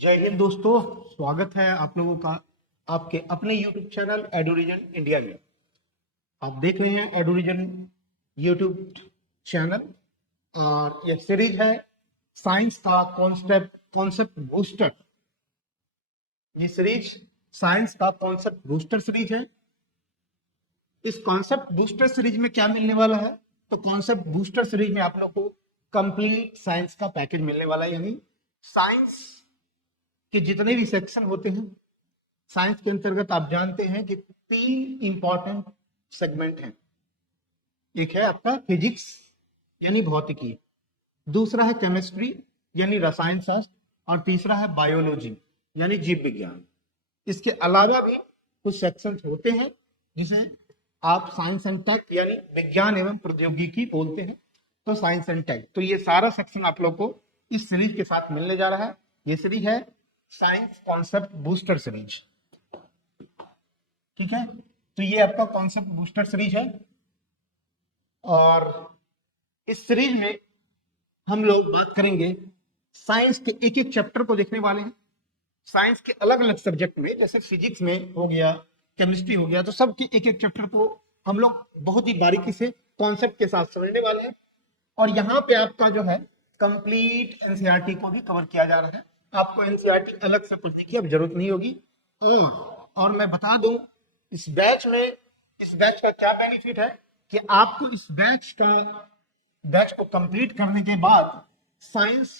जय हिंद दोस्तों, स्वागत है आप लोगों का आपके अपने YouTube चैनल एडुरीजन इंडिया में। आप देख रहे हैं एडुरीजन YouTube चैनल और यह सीरीज है साइंस का कॉन्सेप्ट बूस्टर। ये सीरीज साइंस का कॉन्सेप्ट बूस्टर सीरीज है। इस कॉन्सेप्ट बूस्टर सीरीज में क्या मिलने वाला है? तो कॉन्सेप्ट बूस्टर सीरीज में आप लोग को कंप्लीट साइंस का पैकेज मिलने वाला है। यानी साइंस के जितने भी सेक्शन होते हैं साइंस के अंतर्गत, आप जानते हैं कि 3 इंपॉर्टेंट सेगमेंट हैं। एक है आपका फिजिक्स यानी भौतिकी, दूसरा है केमिस्ट्री यानी रसायन शास्त्र, और तीसरा है बायोलॉजी यानी जीव विज्ञान। इसके अलावा भी कुछ सेक्शंस होते हैं जिसे आप साइंस एंड टेक यानी विज्ञान एवं प्रौद्योगिकी बोलते हैं। तो साइंस एंड टेक, तो ये सारा सेक्शन आप लोग को इस सीरीज के साथ मिलने जा रहा है। ये सीरीज है साइंस कॉन्सेप्ट बूस्टर सीरीज। ठीक है, तो ये आपका कॉन्सेप्ट बूस्टर सीरीज है और इस सीरीज में हम लोग बात करेंगे साइंस के एक एक चैप्टर को देखने वाले हैं। साइंस के अलग अलग सब्जेक्ट में, जैसे फिजिक्स में हो गया, केमिस्ट्री हो गया, तो सबके एक एक चैप्टर को हम लोग बहुत ही बारीकी से कॉन्सेप्ट के साथ समझने वाले हैं। और यहाँ पे आपका जो है कंप्लीट एनसीईआरटी को भी कवर किया जा रहा है। आपको एनसीईआरटी अलग से पढ़ने की अब जरूरत नहीं होगी। और मैं बता दूं, इस बैच का क्या बेनिफिट है कि आपको इस बैच को कंप्लीट करने के बाद साइंस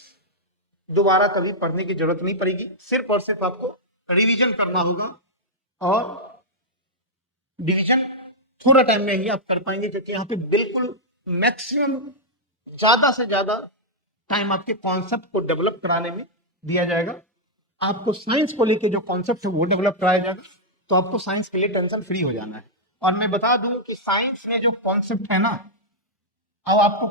दोबारा कभी पढ़ने की जरूरत नहीं पड़ेगी। सिर्फ और सिर्फ आपको रिवीजन करना होगा और डिवीजन थोड़ा टाइम में ही आप कर पाएंगे, क्योंकि यहाँ पे बिल्कुल मैक्सिमम ज्यादा से ज्यादा टाइम आपके कॉन्सेप्ट को डेवलप कराने में दिया जाएगा। आपको साइंस को लेकर जो कॉन्सेप्ट है वो डेवलप कराया जाएगा, तो आपको साइंस के लिए टेंशन फ्री हो जाना है। और मैं बता दूं कि साइंस में जो कॉन्सेप्ट है ना, अब आपको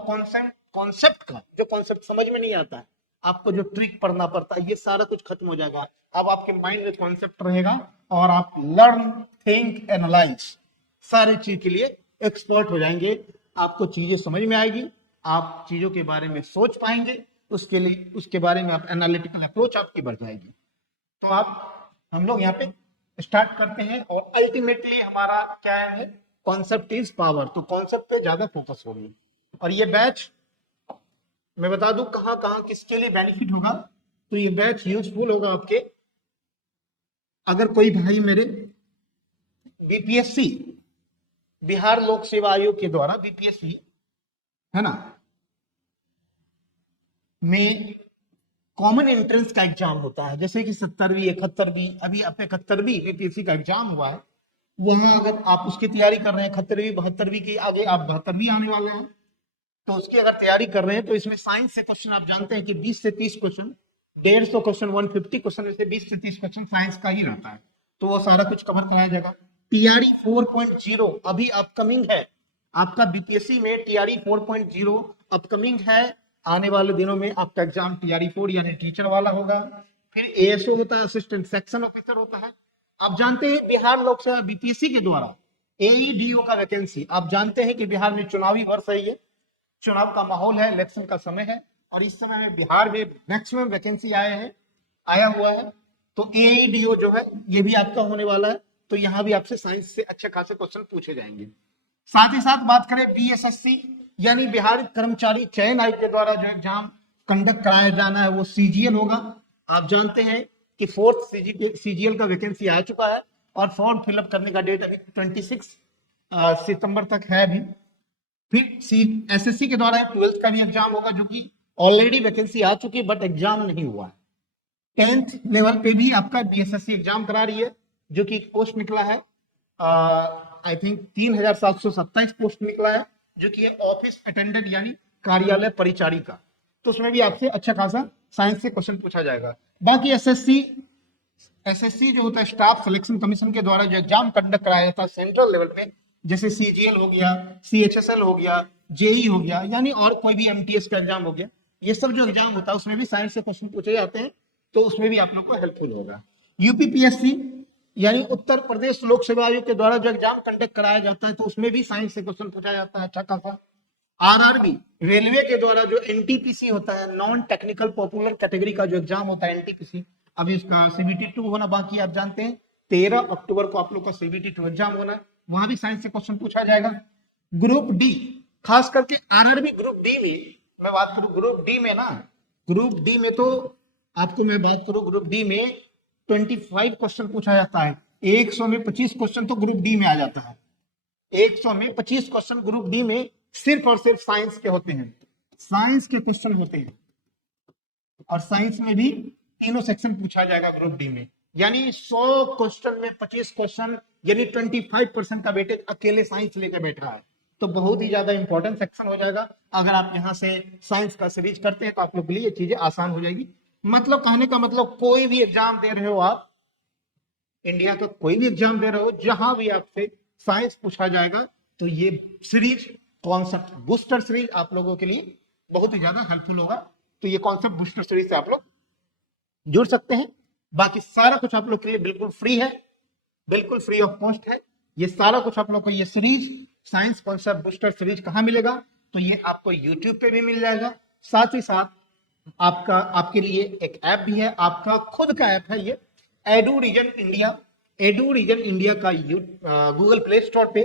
कॉन्सेप्ट का जो कॉन्सेप्ट समझ में नहीं आता है, आपको जो ट्रिक पढ़ना पड़ता है, ये सारा कुछ खत्म हो जाएगा। अब आपके माइंड में कॉन्सेप्ट रहेगा और आप लर्न, थिंक, एनालाइज सारे चीज के लिए एक्सपर्ट हो जाएंगे। आपको चीजें समझ में आएगी, आप चीजों के बारे में सोच पाएंगे, उसके बारे में आप एनालिटिकल अप्रोच आपकी बढ़ जाएगी। तो आप हम लोग यहाँ पे स्टार्ट करते हैं और अल्टीमेटली हमारा क्या है, कॉन्सेप्ट इज पावर। तो कॉन्सेप्ट पे ज्यादा फोकस होगी। और ये बैच मैं बता दूं कहां कहां किसके लिए बेनिफिट होगा। तो ये बैच यूजफुल होगा आपके, अगर कोई भाई मेरे बीपीएससी बिहार लोक सेवा आयोग के द्वारा बीपीएससी है ना में कॉमन एंट्रेंस का एग्जाम होता है, जैसे कि 70वीं 71वीं, अभी अब 71वीं बीपीएससी का एग्जाम हुआ है। वहां अगर आप उसकी तैयारी कर रहे हैं 71वीं 72वीं की, आगे आप 72वीं आने वाले हैं, तो उसकी अगर तैयारी कर रहे हैं तो इसमें साइंस से क्वेश्चन आप जानते हैं कि 20 से 30 क्वेश्चन, 150 क्वेश्चन, 150 क्वेश्चन में से 20 से 30 क्वेश्चन साइंस का ही रहता है। तो वो सारा कुछ कवर कराया जाएगा। टीआरई 4.0 अभी अपकमिंग है आपका बीपीएससी में। टीआरई 4.0 अपकमिंग है। आने वाले दिनों में आपका एग्जाम टीआरई 4 यानी टीचर वाला होगा। फिर एएसओ होता है, असिस्टेंट सेक्शन ऑफिसर होता है। आप जानते हैं बिहार लोक सेवा बीपीएससी के द्वारा एईडीओ का वैकेंसी, आप जानते हैं कि बिहार में चुनावी वर्ष है, ये चुनाव का माहौल है, इलेक्शन का समय है, और इस समय में बिहार में मैक्सिमम वैकेंसी आया हुआ है। तो एईडीओ जो है ये भी आपका होने वाला है। तो यहाँ भी आपसे साइंस से अच्छे खासे क्वेश्चन पूछे जाएंगे। साथ ही साथ बात करें बीएसएससी यानी बिहार कर्मचारी चयन आयोग के द्वारा जो एग्जाम कंडक्ट कराया जाना है वो सीजीएल होगा। आप जानते हैं कि 4th सीजीएल का वैकेंसी आ चुका है और फॉर्म फिलअप करने का डेट अभी 26 सितंबर तक है अभी। फिर एसएससी के द्वारा 12th का भी एग्जाम होगा, जो कि ऑलरेडी वैकेंसी आ चुकी है बट एग्जाम नहीं हुआ है। 10th लेवल पे भी आपका बीएसएससी एग्जाम करा रही है, जो कि पोस्ट निकला है, आई थिंक 3727 पोस्ट निकला है, जो कि ऑफिस अटेंडेंट यानी कार्यालय परिचारी का। तो उसमें भी आपसे अच्छा खासा साइंस से क्वेश्चन पूछा जाएगा। बाकी एसएससी जो होता है स्टाफ सिलेक्शन कमीशन के द्वारा जो एग्जाम कंडक्ट कराया जाता है सेंट्रल लेवल पे, जैसे सीजीएल हो गया, सीएचएसएल हो गया, जेई हो गया, यानी और कोई भी एमटीएस का एग्जाम हो गया, ये सब जो एग्जाम होता है उसमें भी साइंस से क्वेश्चन पूछे जाते हैं। तो उसमें भी आप लोग को हेल्पफुल होगा। यूपीपीएससी यानी उत्तर प्रदेश लोक सेवा आयोग के द्वारा जो एग्जाम कंडक्ट कराया जाता है, तो उसमें भी साइंस से क्वेश्चन पूछा जाता है अच्छा खासा। आरआरबी रेलवे के द्वारा जो एनटीपीसी होता है, नॉन टेक्निकल पॉपुलर कैटेगरी का जो एग्जाम होता है एनटीपीसी, अभी उसका CBT 2 होना बाकी है, आप जानते हैं 13 अक्टूबर को आप लोग का CBT 2 एग्जाम होना है, वहां भी साइंस से क्वेश्चन पूछा जाएगा। ग्रुप डी, खास करके RRB ग्रुप डी में मैं बात करूं, ग्रुप डी में ना, ग्रुप डी में तो आपको मैं बात करूं, ग्रुप डी में 25 क्वेश्चन पूछा जाता है। 100 में 25 क्वेश्चन तो ग्रुप डी में आ जाता है। 100 में 25 क्वेश्चन ग्रुप डी में सिर्फ और सिर्फ साइंस के होते हैं, साइंस के क्वेश्चन होते हैं। और साइंस में भी तीनों सेक्शन पूछा जाएगा ग्रुप डी में, यानी 100 क्वेश्चन में 25 क्वेश्चन, यानी 25% का वेटेज अकेले साइंस लेकर बैठ रहा है। तो बहुत ही ज्यादा इंपॉर्टेंट सेक्शन हो जाएगा। अगर आप यहाँ से साइंस का सीरीज करते हैं तो आप लोग के लिए ये चीजें आसान हो जाएगी। मतलब कहने का मतलब, कोई भी एग्जाम दे रहे हो आप, इंडिया का कोई भी एग्जाम दे रहे हो, जहां भी आपसे साइंस पूछा जाएगा तो ये सीरीज कॉन्सेप्ट बूस्टर सीरीज आप लोगों के लिए बहुत ही ज्यादा हेल्पफुल होगा। तो ये कॉन्सेप्ट बूस्टर सीरीज से आप लोग जुड़ सकते हैं। बाकी सारा कुछ आप लोग के लिए बिल्कुल फ्री है, बिल्कुल फ्री ऑफ कॉस्ट है। ये सारा कुछ आप लोग को, ये series science concept booster series कहां मिलेगा, तो ये आपको यूट्यूब पे भी मिल जाएगा। साथ ही साथ आपके लिए एक ऐप भी है, आपका खुद का ऐप है ये, Edu Region India. Edu Region India का गूगल प्ले स्टोर पे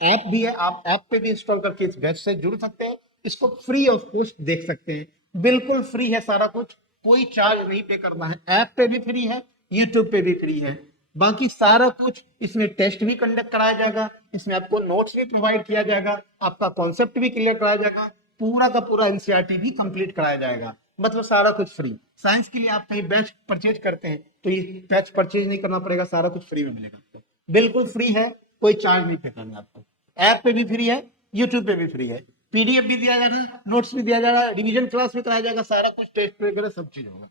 ऐप भी है, आप ऐप पे भी इंस्टॉल करके इस बैच से जुड़ सकते हैं। इसको फ्री ऑफ कॉस्ट देख सकते हैं, बिल्कुल फ्री है सारा कुछ, कोई चार्ज नहीं पे करना है। ऐप पे भी फ्री है, यूट्यूब पे भी फ्री है। बाकी सारा कुछ, इसमें टेस्ट भी कंडक्ट कराया जाएगा, इसमें आपको नोट्स भी प्रोवाइड किया जाएगा, आपका कॉन्सेप्ट भी क्लियर कराया जाएगा, पूरा का पूरा एनसीईआरटी भी कंप्लीट कराया जाएगा। मतलब सारा कुछ फ्री। साइंस के लिए आप कहीं बैच परचेज करते हैं तो ये बैच परचेज नहीं करना पड़ेगा, सारा कुछ फ्री में मिलेगा आपको, बिल्कुल फ्री है, कोई चार्ज नहीं पे करना आपको। ऐप पे भी फ्री है, यूट्यूब पे भी फ्री है, PDF भी दिया जाएगा, नोट्स भी दिया जाएगा, रिवीजन क्लास भी कराया जाएगा, सारा कुछ टेस्ट वगैरह सब चीज होगा।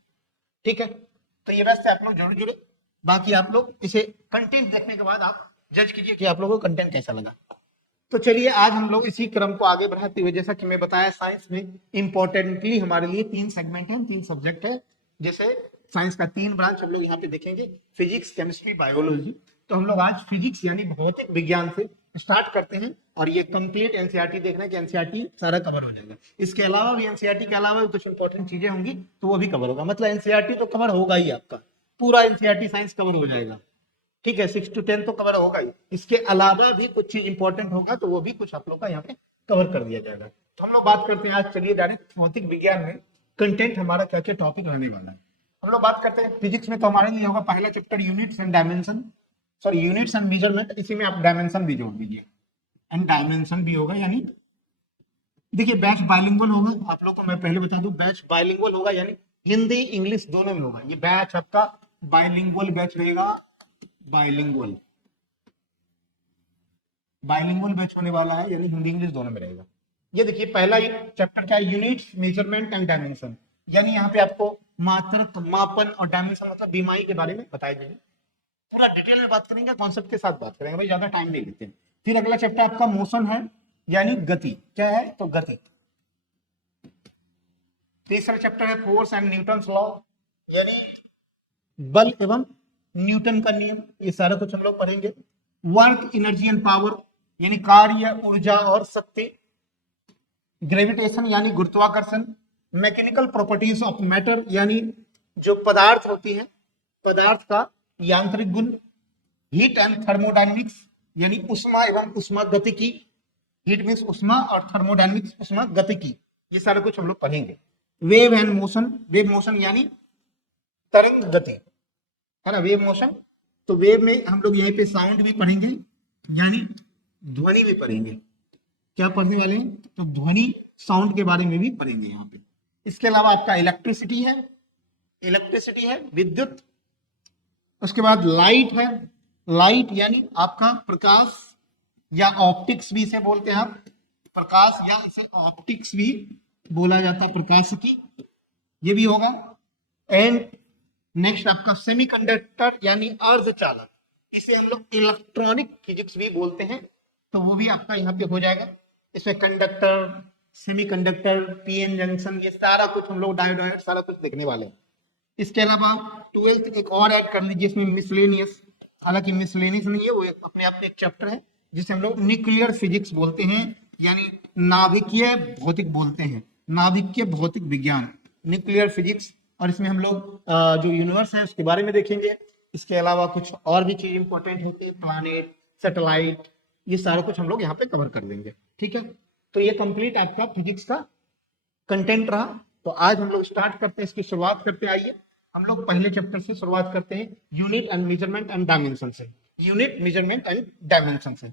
ठीक है, तो ये वैसे आप लोग जुड़े जुड़े। बाकी आप लोग इसे कंटेंट देखने के बाद आप जज कीजिए कि आप लोगों को कंटेंट कैसा लगा। तो चलिए आज हम लोग इसी क्रम को आगे बढ़ाते हुए, जैसा कि मैं बताया, साइंस में इंपॉर्टेंटली हमारे लिए 3 सेगमेंट है, 3 सब्जेक्ट है। जैसे साइंस का 3 ब्रांच हम लोग यहाँ पे देखेंगे, फिजिक्स, केमिस्ट्री, बायोलॉजी। तो हम लोग आज फिजिक्स यानी भौतिक विज्ञान से स्टार्ट करते हैं, और ये कंप्लीट एनसीईआरटी देखना है कि एनसीईआरटी सारा कवर हो जाएगा। इसके अलावा भी एनसीईआरटी के अलावा भी कुछ इंपॉर्टेंट चीजें होंगी तो वो भी कवर होगा। मतलब एनसीईआरटी तो कवर होगा ही, आपका पूरा एनसीईआरटी साइंस कवर हो जाएगा। ठीक है, 6 to 10 तो कवर होगा ही, इसके अलावा भी कुछ चीज इंपॉर्टेंट होगा तो वो भी कुछ आप लोग का यहाँ पे कवर कर दिया जाएगा। तो हम लोग बात करते हैं आज, चलिए डायरेक्ट भौतिक विज्ञान में कंटेंट हमारा क्या क्या टॉपिक रहने वाला है। हम लोग बात करते हैं फिजिक्स में, तो हमारे लिए होगा पहला chapter units and dimension, sorry units and measurement, इसी में आप डायमेंशन भी जोड़ दीजिए, एंड डायमेंशन भी होगा। यानी देखिए बैच बाइलिंगुअल होगा, आप लोग को मैं पहले बता दूं बैच बाइलिंगुअल होगा, यानी हिंदी इंग्लिश दोनों में होगा। ये बैच आपका बाइलिंगुअल बैच रहेगा, बाइलिंगुअल बाइलिंगुअल बैच होने वाला है, यानी हिंदी इंग्लिश दोनों में रहेगा। ये देखिए पहला चैप्टर क्या है, यूनिट्स, मेजरमेंट एंड डायमेंशन। यानी यहाँ पे आपको मात्रक, मापन और डायमेंशन मतलब बीमारी के बारे में बताया जाएगा। पूरा डिटेल में बात करेंगे, कॉन्सेप्ट के साथ बात करेंगे भाई, ज्यादा टाइम नहीं लेते हैं। फिर अगला चैप्टर आपका मोशन है, यानी गति। क्या है, तो गति। तीसरा चैप्टर है फोर्स एंड न्यूटन्स लॉ, यानी बल एवं न्यूटन का नियम। ये सारा कुछ हम लोग पढ़ेंगे। वर्क, एनर्जी एंड पावर, यानी कार्य, ऊर्जा और शक्ति। ग्रेविटेशन यानी गुरुत्वाकर्षण। मैकेनिकल प्रॉपर्टीज ऑफ मैटर, यानी जो पदार्थ होती है, पदार्थ का यांत्रिक गुण। हीट एंड थर्मोडायनेमिक्स, यानी उष्मा एवं उष्मा गतिकी। हीट मीन्स उष्मा और थर्मोडायनेमिक्स उष्मा गतिकी। ये सारा कुछ हम लोग पढ़ेंगे। Wave and motion, wave motion यानी तरंग गति, है ना, वेव मोशन। तो वेव में हम लोग यहीं पे साउंड भी पढ़ेंगे, यानी ध्वनि भी पढ़ेंगे। क्या पढ़ने वाले हैं, तो ध्वनि, साउंड के बारे में भी पढ़ेंगे यहाँ पे। इसके अलावा आपका इलेक्ट्रिसिटी है, इलेक्ट्रिसिटी है विद्युत। उसके बाद लाइट है, लाइट यानी आपका प्रकाश, या ऑप्टिक्स भी इसे बोलते हैं आप, प्रकाश, या इसे ऑप्टिक्स भी बोला जाता है, प्रकाश की, ये भी होगा। एंड नेक्स्ट आपका सेमीकंडक्टर यानी अर्धचालक, इसे हम लोग इलेक्ट्रॉनिक फिजिक्स भी बोलते हैं, तो वो भी आपका यहाँ पे हो जाएगा। इसमें कंडक्टर, सेमीकंडक्टर, पीएन जंक्शन, ये सारा कुछ हम लोग डायोड सारा कुछ देखने वाले हैं। इसके अलावा 12th एक और ऐड कर लीजिए इसमें, मिसलेनियस। हालांकि मिसलेनियस नहीं है, वो अपने आप में एक चैप्टर है जिसे हम लोग न्यूक्लियर फिजिक्स बोलते हैं, यानी नाभिकीय भौतिक बोलते हैं, नाभिकीय भौतिक विज्ञान, न्यूक्लियर फिजिक्स और इसमें हम लोग जो यूनिवर्स है उसके बारे में देखेंगे। इसके अलावा कुछ और भी चीज इंपॉर्टेंट होती है, प्लानेट, सैटेलाइट, ये सारा कुछ हम लोग यहाँ पे कवर कर देंगे। ठीक है, तो ये कंप्लीट आपका फिजिक्स का कंटेंट रहा। तो आज हम लोग स्टार्ट करते हैं, इसकी शुरुआत करते हैं। आइए हम लोग पहले चैप्टर से शुरुआत करते हैं, unit and measurement and dimension से। यूनिट, मेजरमेंट एंड डायमेंशन से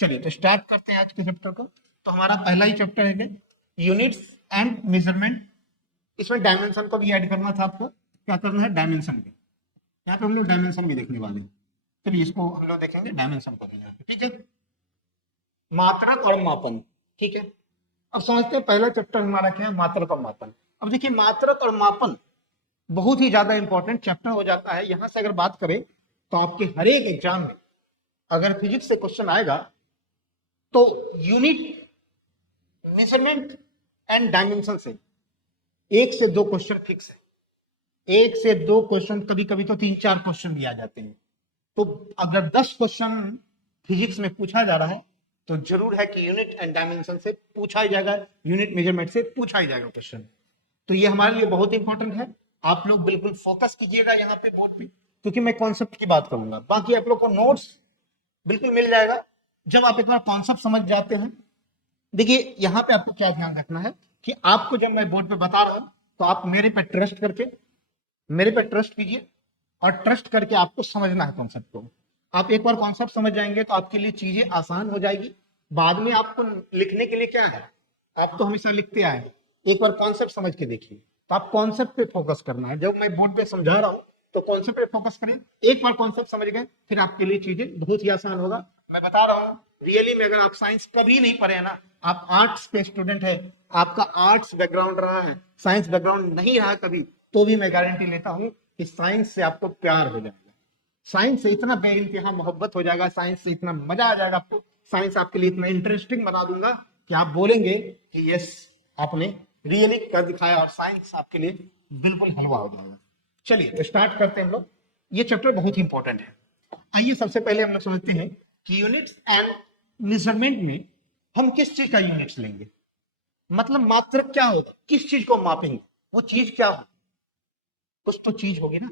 चलिए तो स्टार्ट करते हैं आज के चैप्टर को। तो हमारा पहला ही चैप्टर है यूनिट्स एंड मेजरमेंट। इसमें डायमेंशन को भी ऐड करना था आपको। क्या करना है, डायमेंशन भी, यहाँ पे हम लोग डायमेंशन भी देखने वाले हैं। चलिए इसको हम लोग देखेंगे डायमेंशन को। ठीक है, मात्रक और मापन। ठीक है, अब समझते हैं पहला चैप्टर हमारा क्या है, मात्रक और मापन। अब देखिए मात्रक और मापन बहुत ही ज्यादा इंपॉर्टेंट चैप्टर हो जाता है। यहां से अगर बात करें तो आपके हर एक एग्जाम में अगर फिजिक्स से क्वेश्चन आएगा तो यूनिट, मेजरमेंट एंड डायमेंशन से 1 से 2 क्वेश्चन फिक्स है। 1 से 2 क्वेश्चन, कभी कभी तो 3-4 क्वेश्चन भी आ जाते हैं। तो अगर 10 क्वेश्चन फिजिक्स में पूछा जा रहा है तो जरूर है कि यूनिट एंड डायमेंशन से पूछा ही जाएगा, यूनिट मेजरमेंट से पूछा ही जाएगा क्वेश्चन। तो ये हमारे लिए बहुत इंपॉर्टेंट है। आप लोग बिल्कुल फोकस कीजिएगा यहाँ पे बोर्ड पे, क्योंकि मैं कॉन्सेप्ट की बात करूंगा। बाकी आप लोग को नोट्स बिल्कुल मिल जाएगा जब आप एक बार कॉन्सेप्ट समझ जाते हैं। देखिए यहाँ पे आपको क्या ध्यान रखना है कि आपको जब मैं बोर्ड पे बता रहा हूं तो आप मेरे पे ट्रस्ट करके, मेरे पे ट्रस्ट कीजिए और ट्रस्ट करके आपको समझना है कॉन्सेप्ट को। आप एक बार कॉन्सेप्ट समझ जाएंगे तो आपके लिए चीजें आसान हो जाएगी। बाद में आपको लिखने के लिए क्या है, आप तो हमेशा लिखते आए, एक बार कॉन्सेप्ट समझ के देखिए। तो आप कॉन्सेप्ट पे फोकस करना है। जब मैं बोर्ड पे समझा रहा हूं तो कॉन्सेप्ट पे फोकस करें। एक बार कॉन्सेप्ट समझ गए फिर आपके लिए चीजें बहुत ही आसान होगा। मैं बता रहा हूं रियली में, अगर आप साइंस कभी नहीं पढ़े है ना, आप आर्ट्स के स्टूडेंट है, आपका आर्ट्स बैकग्राउंड रहा है, साइंस बैकग्राउंड नहीं रहा कभी, तो भी मैं गारंटी लेता हूं कि साइंस से आपको प्यार हो जाएगा, साइंस से इतना बेइंतहा मोहब्बत हो जाएगा, साइंस से इतना मजा आ जाएगा आपको, साइंस आपके लिए इतना इंटरेस्टिंग बना दूंगा कि आप बोलेंगे कि यस आपने रियली कर दिखाया, और साइंस आपके लिए बिल्कुल हलवा हो जाएगा। चलिए तो स्टार्ट करते हैं हम लोग। ये चैप्टर बहुत ही इंपॉर्टेंट है। आइए सबसे पहले हम लोग समझते हैं कि यूनिट्स एंड मेजरमेंट में हम किस चीज का यूनिट्स लेंगे, मतलब मात्रक क्या होगा, किस चीज को मापेंगे, वो चीज क्या हो, कुछ तो चीज होगी ना।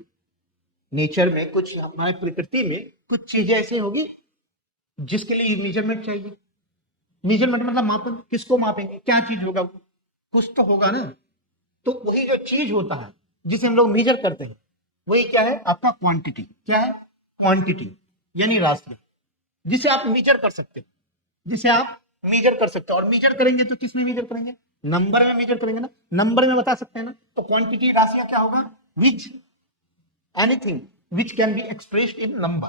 नेचर में कुछ, हमारे प्रकृति में कुछ चीजें ऐसी होगी जिसके लिए मेजरमेंट चाहिए। मेजरमेंट मतलब मापन, किसको मापेंगे, क्या चीज होगा, कुछ तो होगा ना। तो वही जो चीज होता है जिसे हम लोग मेजर करते हैं वही क्या है, आपका क्वांटिटी। क्या है, क्वांटिटी यानी राशि, जिसे आप मेजर कर सकते हो, जिसे आप मेजर कर सकते हो। और मेजर करेंगे तो किस में मेजर करेंगे, नंबर में मेजर करेंगे ना, नंबर में बता सकते हैं ना। तो क्वांटिटी, राशियां क्या होगा, विच, anything which can be expressed in number,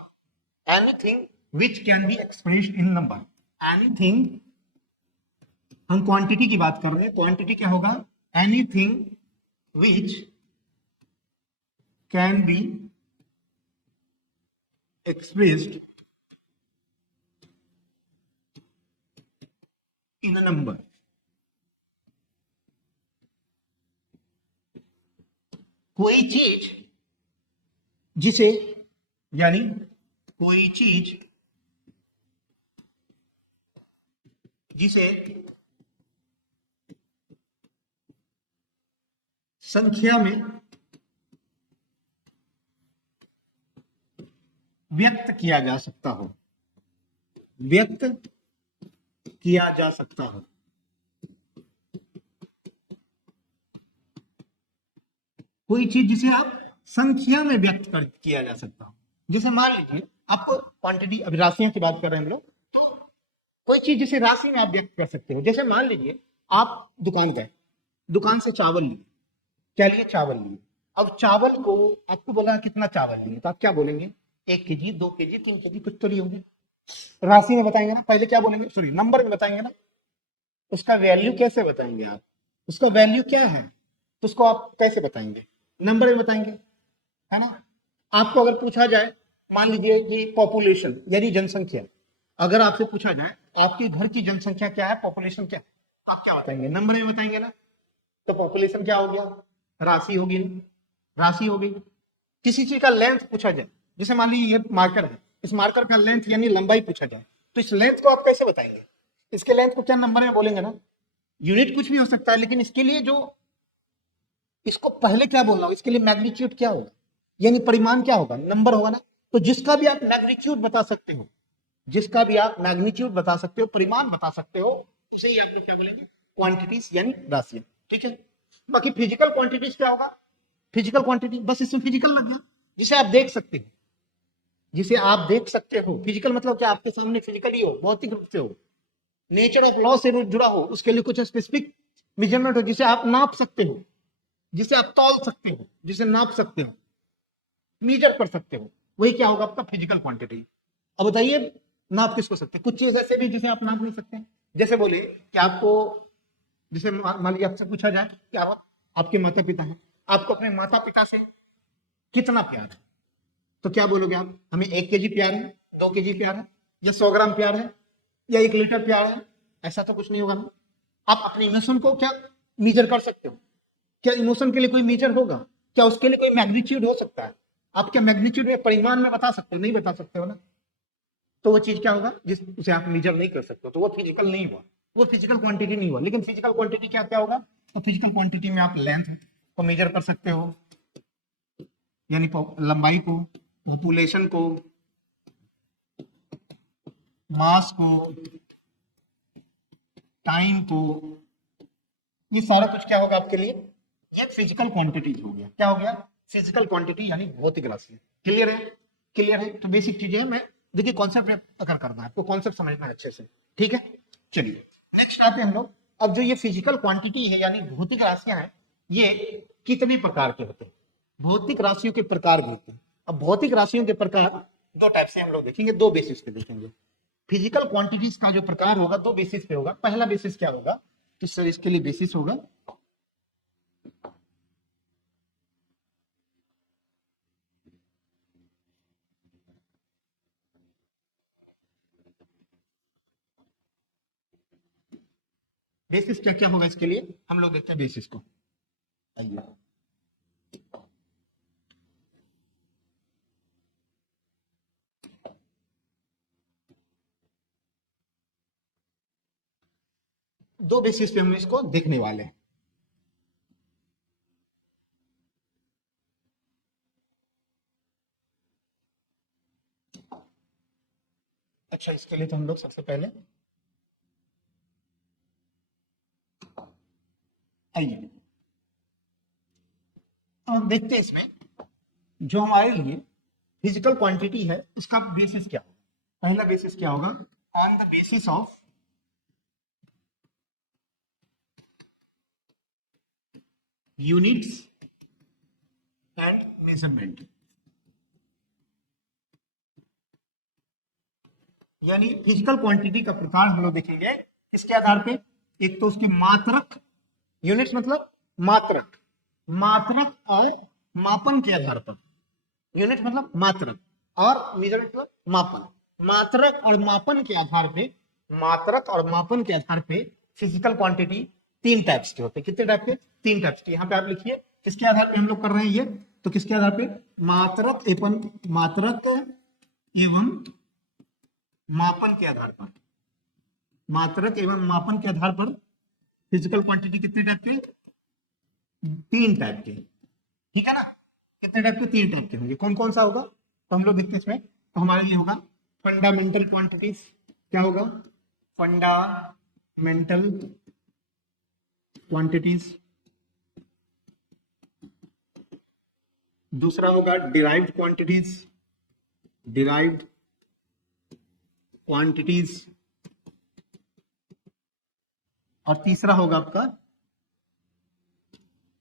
anything which can be expressed in number, anything, हम क्वांटिटी की बात कर रहे हैं, क्वांटिटी क्या होगा, anything which can be expressed in a number। कोई चीज जिसे, यानी कोई चीज जिसे संख्या में व्यक्त किया जा सकता हो, व्यक्त किया जा सकता हो। कोई चीज जिसे आप संख्या में व्यक्त कर किया जा सकता हो। जैसे मान लीजिए आपको क्वांटिटी, अभी राशियों की बात कर रहे हैं हम लोग, तो कोई चीज जिसे राशि में आप व्यक्त कर सकते हो। जैसे मान लीजिए आप दुकान गए, दुकान से चावल लिए, क्या लिए, चावल लिए। अब चावल को आपको बोला कितना चावल लिए, तो आप क्या बोलेंगे, 1 kg, 2 kg, 3 kg, कुछ तो लिए होंगे। राशि में बताएंगे ना, पहले क्या बोलेंगे, सॉरी नंबर में बताएंगे ना। उसका वैल्यू कैसे बताएंगे आप, उसका वैल्यू क्या है, तो उसको आप कैसे बताएंगे, नंबर में बताएंगे, है ना। आपको अगर पूछा जाए, मान लीजिए कि पॉपुलेशन यानी जनसंख्या, अगर आपसे पूछा जाए आपके घर की जनसंख्या क्या है, पॉपुलेशन क्या है, तो आप क्या बताएंगे, नंबर में बताएंगे ना। तो पॉपुलेशन क्या हो गया, राशि होगी ना, राशि हो गई। किसी चीज का लेंथ पूछा जाए, जैसे मान लीजिए ये मार्कर है, इस मार्कर का लेंथ यानी लंबाई पूछा जाए, तो इस लेंथ को आप कैसे बताएंगे, इसके लेंथ को क्या नंबर में बोलेंगे ना। यूनिट कुछ भी हो सकता है, लेकिन इसके लिए जो इसको पहले क्या बोल रहा हूं, इसके लिए मैग्नीट्यूड क्या होगा, यानी परिमाण क्या होगा, नंबर होगा ना। तो जिसका भी आप मैग्नीट्यूड बता सकते हो, जिसका भी आप मैग्नीट्यूड बता सकते हो, परिमाण बता सकते हो, उसे ही आप लोग क्या बोलेंगे, क्वांटिटीज यानी राशियां। ठीक है। बाकी फिजिकल क्वांटिटीज क्या होगा, फिजिकल क्वांटिटी बस इसमें फिजिकल लग गया, जिसे आप देख सकते हो, जिसे आप देख सकते हो। फिजिकल मतलब क्या, आपके सामने फिजिकली हो, भौतिक रूप से हो, नेचर ऑफ लॉ से जुड़ा हो, उसके लिए कुछ स्पेसिफिक मेजरमेंट हो, जिसे आप नाप सकते हो, जिसे आप तौल सकते हो, जिसे नाप सकते हो, मीजर कर सकते हो, वही क्या होगा आपका फिजिकल क्वांटिटी। अब बताइए नाप किसको सकते हैं, कुछ चीज ऐसे भी जिसे आप नाप नहीं सकते हैं। जैसे बोले कि आपको, जैसे मान लीजिए आपसे पूछा जाए कि आप, आपके माता पिता हैं, आपको अपने माता पिता से कितना प्यार है, तो क्या बोलोगे आप, हमें 1 केजी प्यार है, 2 केजी प्यार है, या 100 ग्राम प्यार है, या 1 लीटर प्यार है। ऐसा तो कुछ नहीं होगा ना। आप अपने इमोशन को क्या मीजर कर सकते हो, क्या इमोशन के लिए कोई मीजर होगा, क्या उसके लिए कोई मैग्नीट्यूड हो सकता है, आप क्या मैग्नीट्यूड में परिमाण में बता सकते हो, नहीं बता सकते हो ना। तो वो चीज क्या होगा जिस उसे आप मेजर नहीं कर सकते हो, तो वो फिजिकल नहीं हुआ, वो फिजिकल क्वांटिटी नहीं हुआ। लेकिन फिजिकल क्वांटिटी क्या क्या होगा, तो फिजिकल क्वांटिटी में आप लेंथ को मेजर कर सकते हो, यानी लंबाई को, पॉपुलेशन को, मास को, टाइम को, ये सारा कुछ क्या होगा आपके लिए, ये फिजिकल क्वांटिटीज हो गया। क्या हो गया, फिजिकल क्वांटिटी यानी भौतिक राशि। क्लियर है, क्लियर है। तो बेसिक चीजें हैं, मैं देखिए कॉन्सेप्ट में अगर करना है आपको, कॉन्सेप्ट समझना है अच्छे से। ठीक है, चलिए नेक्स्ट आते हैं हम लोग। अब जो ये फिजिकल क्वांटिटी है यानी भौतिक राशियां हैं, ये कितने प्रकार के होते हैं, भौतिक राशियों के प्रकार भी होते हैं। अब भौतिक राशियों के प्रकार दो टाइप से हम लोग देखेंगे, दो बेसिस पे देखेंगे। फिजिकल क्वांटिटीज का जो प्रकार होगा दो बेसिस पे होगा। पहला बेसिस क्या होगा, तो सर इसके लिए बेसिस होगा, बेसिस क्या क्या होगा इसके लिए, हम लोग देखते हैं बेसिस को। आइए, दो बेसिस पे हम इसको देखने वाले हैं। अच्छा, इसके लिए तो हम लोग सबसे पहले आइए अब देखते हैं इसमें जो हमारे लिए फिजिकल क्वांटिटी है उसका बेसिस क्या होगा। पहला बेसिस क्या होगा, on the basis of units and measurement, यानी फिजिकल क्वांटिटी का प्रकार हम लोग देखेंगे किसके आधार पे, एक तो उसके मात्रक, यूनिट्स मतलब मात्रक, मात्रक और मापन के आधार पर। यूनिट मतलब मात्रक और मेजरमेंट मतलब मापन। मात्रक और मापन के आधार पे, मात्रक और मापन के आधार पे फिजिकल क्वांटिटी तीन टाइप्स के होते हैं। कितने टाइप के, तीन टाइप्स के। यहाँ पे आप लिखिए किसके आधार पे हम लोग कर रहे हैं ये, तो किसके आधार पे, मात्रक एवं मात्रक एवं मापन के आधार पर, मात्रक एवं मापन के आधार पर फिजिकल क्वांटिटी कितने टाइप के, तीन टाइप के। ठीक है ना, कितने टाइप के, तीन टाइप के होंगे। कौन कौन सा होगा, तो हम लोग देखते हैं इसमें। तो हमारे लिए होगा फंडामेंटल क्वांटिटीज, क्या होगा, फंडामेंटल क्वांटिटीज। दूसरा होगा डिराइव्ड क्वांटिटीज, डिराइव्ड क्वांटिटीज। और तीसरा होगा आपका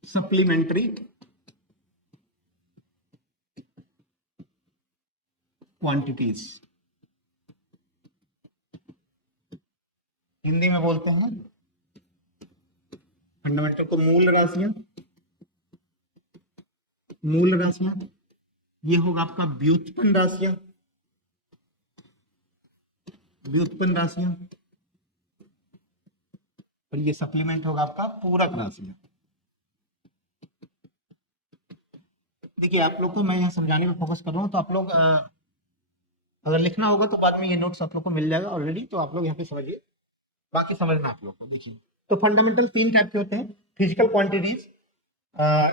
सप्लीमेंट्री क्वांटिटीज, हिंदी में बोलते हैं फंडामेंटल को मूल राशियां, मूल राशियां। ये होगा आपका व्युत्पन्न राशियां, व्युत्पन्न राशियां। और ये सप्लीमेंट होगा आपका पूरक राशियां। देखिए आप लोग को मैं यहाँ समझाने में फोकस कर रहा हूँ, तो आप लोग अगर लिखना होगा तो बाद में ये नोट्स आप लोग को मिल जाएगा ऑलरेडी, तो आप लोग यहाँ पे समझिए, बाकी समझना आप लोग को। देखिए तो फंडामेंटल तीन टाइप के होते हैं फिजिकल क्वांटिटीज,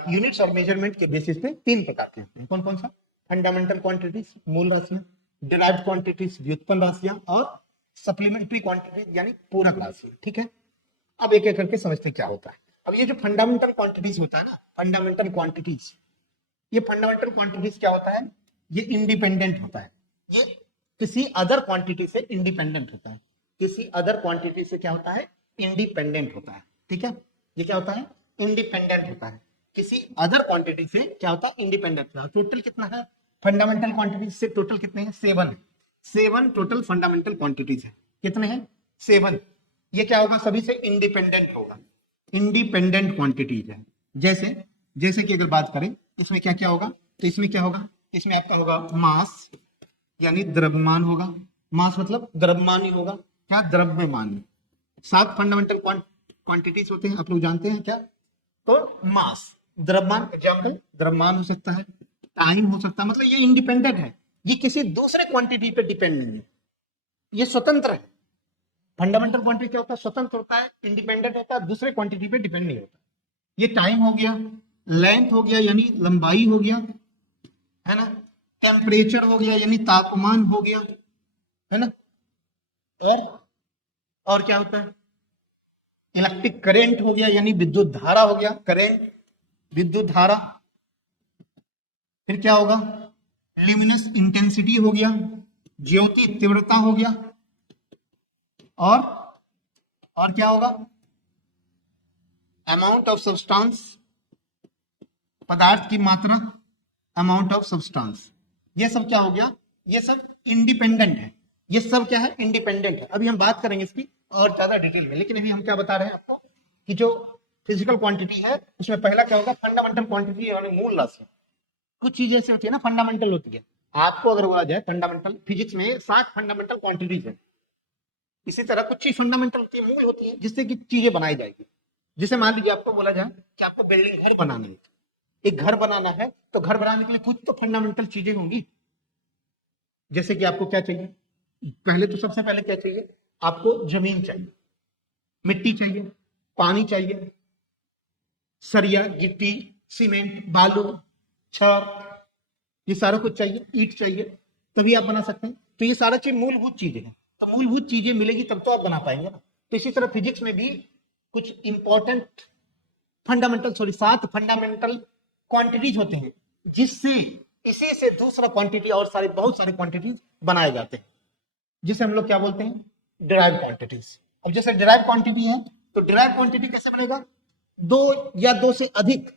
यूनिट्स और मेजरमेंट के बेसिस पे 3 प्रकार के होते हैं। कौन कौन सा? फंडामेंटल क्वांटिटीज मूल राशियां, डिराइव्ड क्वांटिटीज व्युत्पन्न राशियां, और सप्लीमेंट्री क्वांटिटीज यानी पूरक राशियां। ठीक है, अब एक एक करके समझते क्या होता है। अब ये जो फंडामेंटल क्वांटिटीज होता है ना, फंडामेंटल क्वांटिटीज, ये फंडामेंटल क्वांटिटीज क्या होता है? ये इंडिपेंडेंट होता है, ये किसी अदर क्वांटिटी से इंडिपेंडेंट होता है। किसी अदर क्वांटिटी से क्या होता है? इंडिपेंडेंट होता है। ठीक है, ये क्या होता है? इंडिपेंडेंट होता है। किसी अदर क्वांटिटी से क्या होता है? इंडिपेंडेंट होता है। टोटल कितना है फंडामेंटल क्वांटिटी से? टोटल कितने हैं? 7 है। 7 टोटल फंडामेंटल क्वांटिटीज है। कितने हैं? 7। ये क्या होगा? सभी से इंडिपेंडेंट होगा, इंडिपेंडेंट क्वांटिटीज है। जैसे जैसे कि अगर बात करें इसमें क्या क्या होगा, तो इसमें क्या होगा? इसमें आपका होगा मास यानी द्रव्यमान होगा। मास मतलब द्रव्यमान ही होगा। क्या? द्रव्यमान। 7 फंडामेंटल क्वांटिटीज होते हैं, आप लोग जानते हैं क्या? तो मास, द्रव्यमान, एग्जाम्पल द्रव्यमान हो सकता है, टाइम हो सकता है, मतलब ये इंडिपेंडेंट है, ये किसी दूसरे क्वांटिटी पे डिपेंड नहीं है, ये स्वतंत्र है। फंडामेंटल क्वांटिटी क्या होता है? स्वतंत्र होता है, इंडिपेंडेंट होता है, दूसरे क्वांटिटी पे डिपेंड नहीं होता। ये टाइम हो गया, लेंथ हो गया यानी लंबाई हो गया, है ना, टेम्परेचर हो गया यानी तापमान हो गया, है ना, और क्या होता है? इलेक्ट्रिक करंट हो गया यानी विद्युत धारा हो गया, करंट, विद्युत धारा। फिर क्या होगा? ल्यूमिनस इंटेंसिटी हो गया, ज्योति तीव्रता हो गया, और क्या होगा? अमाउंट ऑफ सब्सटेंस, पदार्थ की मात्रा, अमाउंट ऑफ सब्सटेंस। ये सब क्या हो गया? ये सब इंडिपेंडेंट है। ये सब क्या है? इंडिपेंडेंट है। अभी हम बात करेंगे इसकी और ज्यादा डिटेल में, लेकिन अभी हम क्या बता रहे हैं आपको कि जो फिजिकल क्वांटिटी है उसमें पहला क्या होगा? फंडामेंटल क्वांटिटी यानी मूल राशि। कुछ चीजें ऐसी होती है ना फंडामेंटल होती है। आपको अगर बोला जाए फंडामेंटल, फिजिक्स में 7 फंडामेंटल क्वांटिटीज है। इसी तरह कुछ चीज फंडामेंटल होती है, मूल होती है, जिससे कि चीजें बनाई जाएगी। जैसे मान लीजिए आपको बोला जाए कि आपको बिल्डिंग घर बनाना है, एक घर बनाना है, तो घर बनाने के लिए कुछ तो फंडामेंटल चीजें होंगी। जैसे कि आपको क्या चाहिए? पहले तो सबसे पहले क्या चाहिए? आपको जमीन चाहिए, मिट्टी चाहिए, पानी चाहिए, सरिया, गिट्टी, सीमेंट, बालू, छड़, ये सारा कुछ चाहिए, ईट चाहिए, तभी आप बना सकते हैं। तो ये सारा चीज मूलभूत चीजें हैं। तो मूलभूत चीजें मिलेगी तब तो आप बना पाएंगे ना। तो इसी तरह फिजिक्स में भी कुछ important fundamental, sorry 7 fundamental quantities होते हैं, जिससे इसी से दूसरा क्वांटिटी और सारे बहुत सारे क्वांटिटीज बनाए जाते हैं, जिसे हम लोग क्या बोलते हैं? Derive quantities. अब जैसे डिराइव क्वांटिटी है, तो डिराइव क्वांटिटी कैसे बनेगा? 2 या 2 से अधिक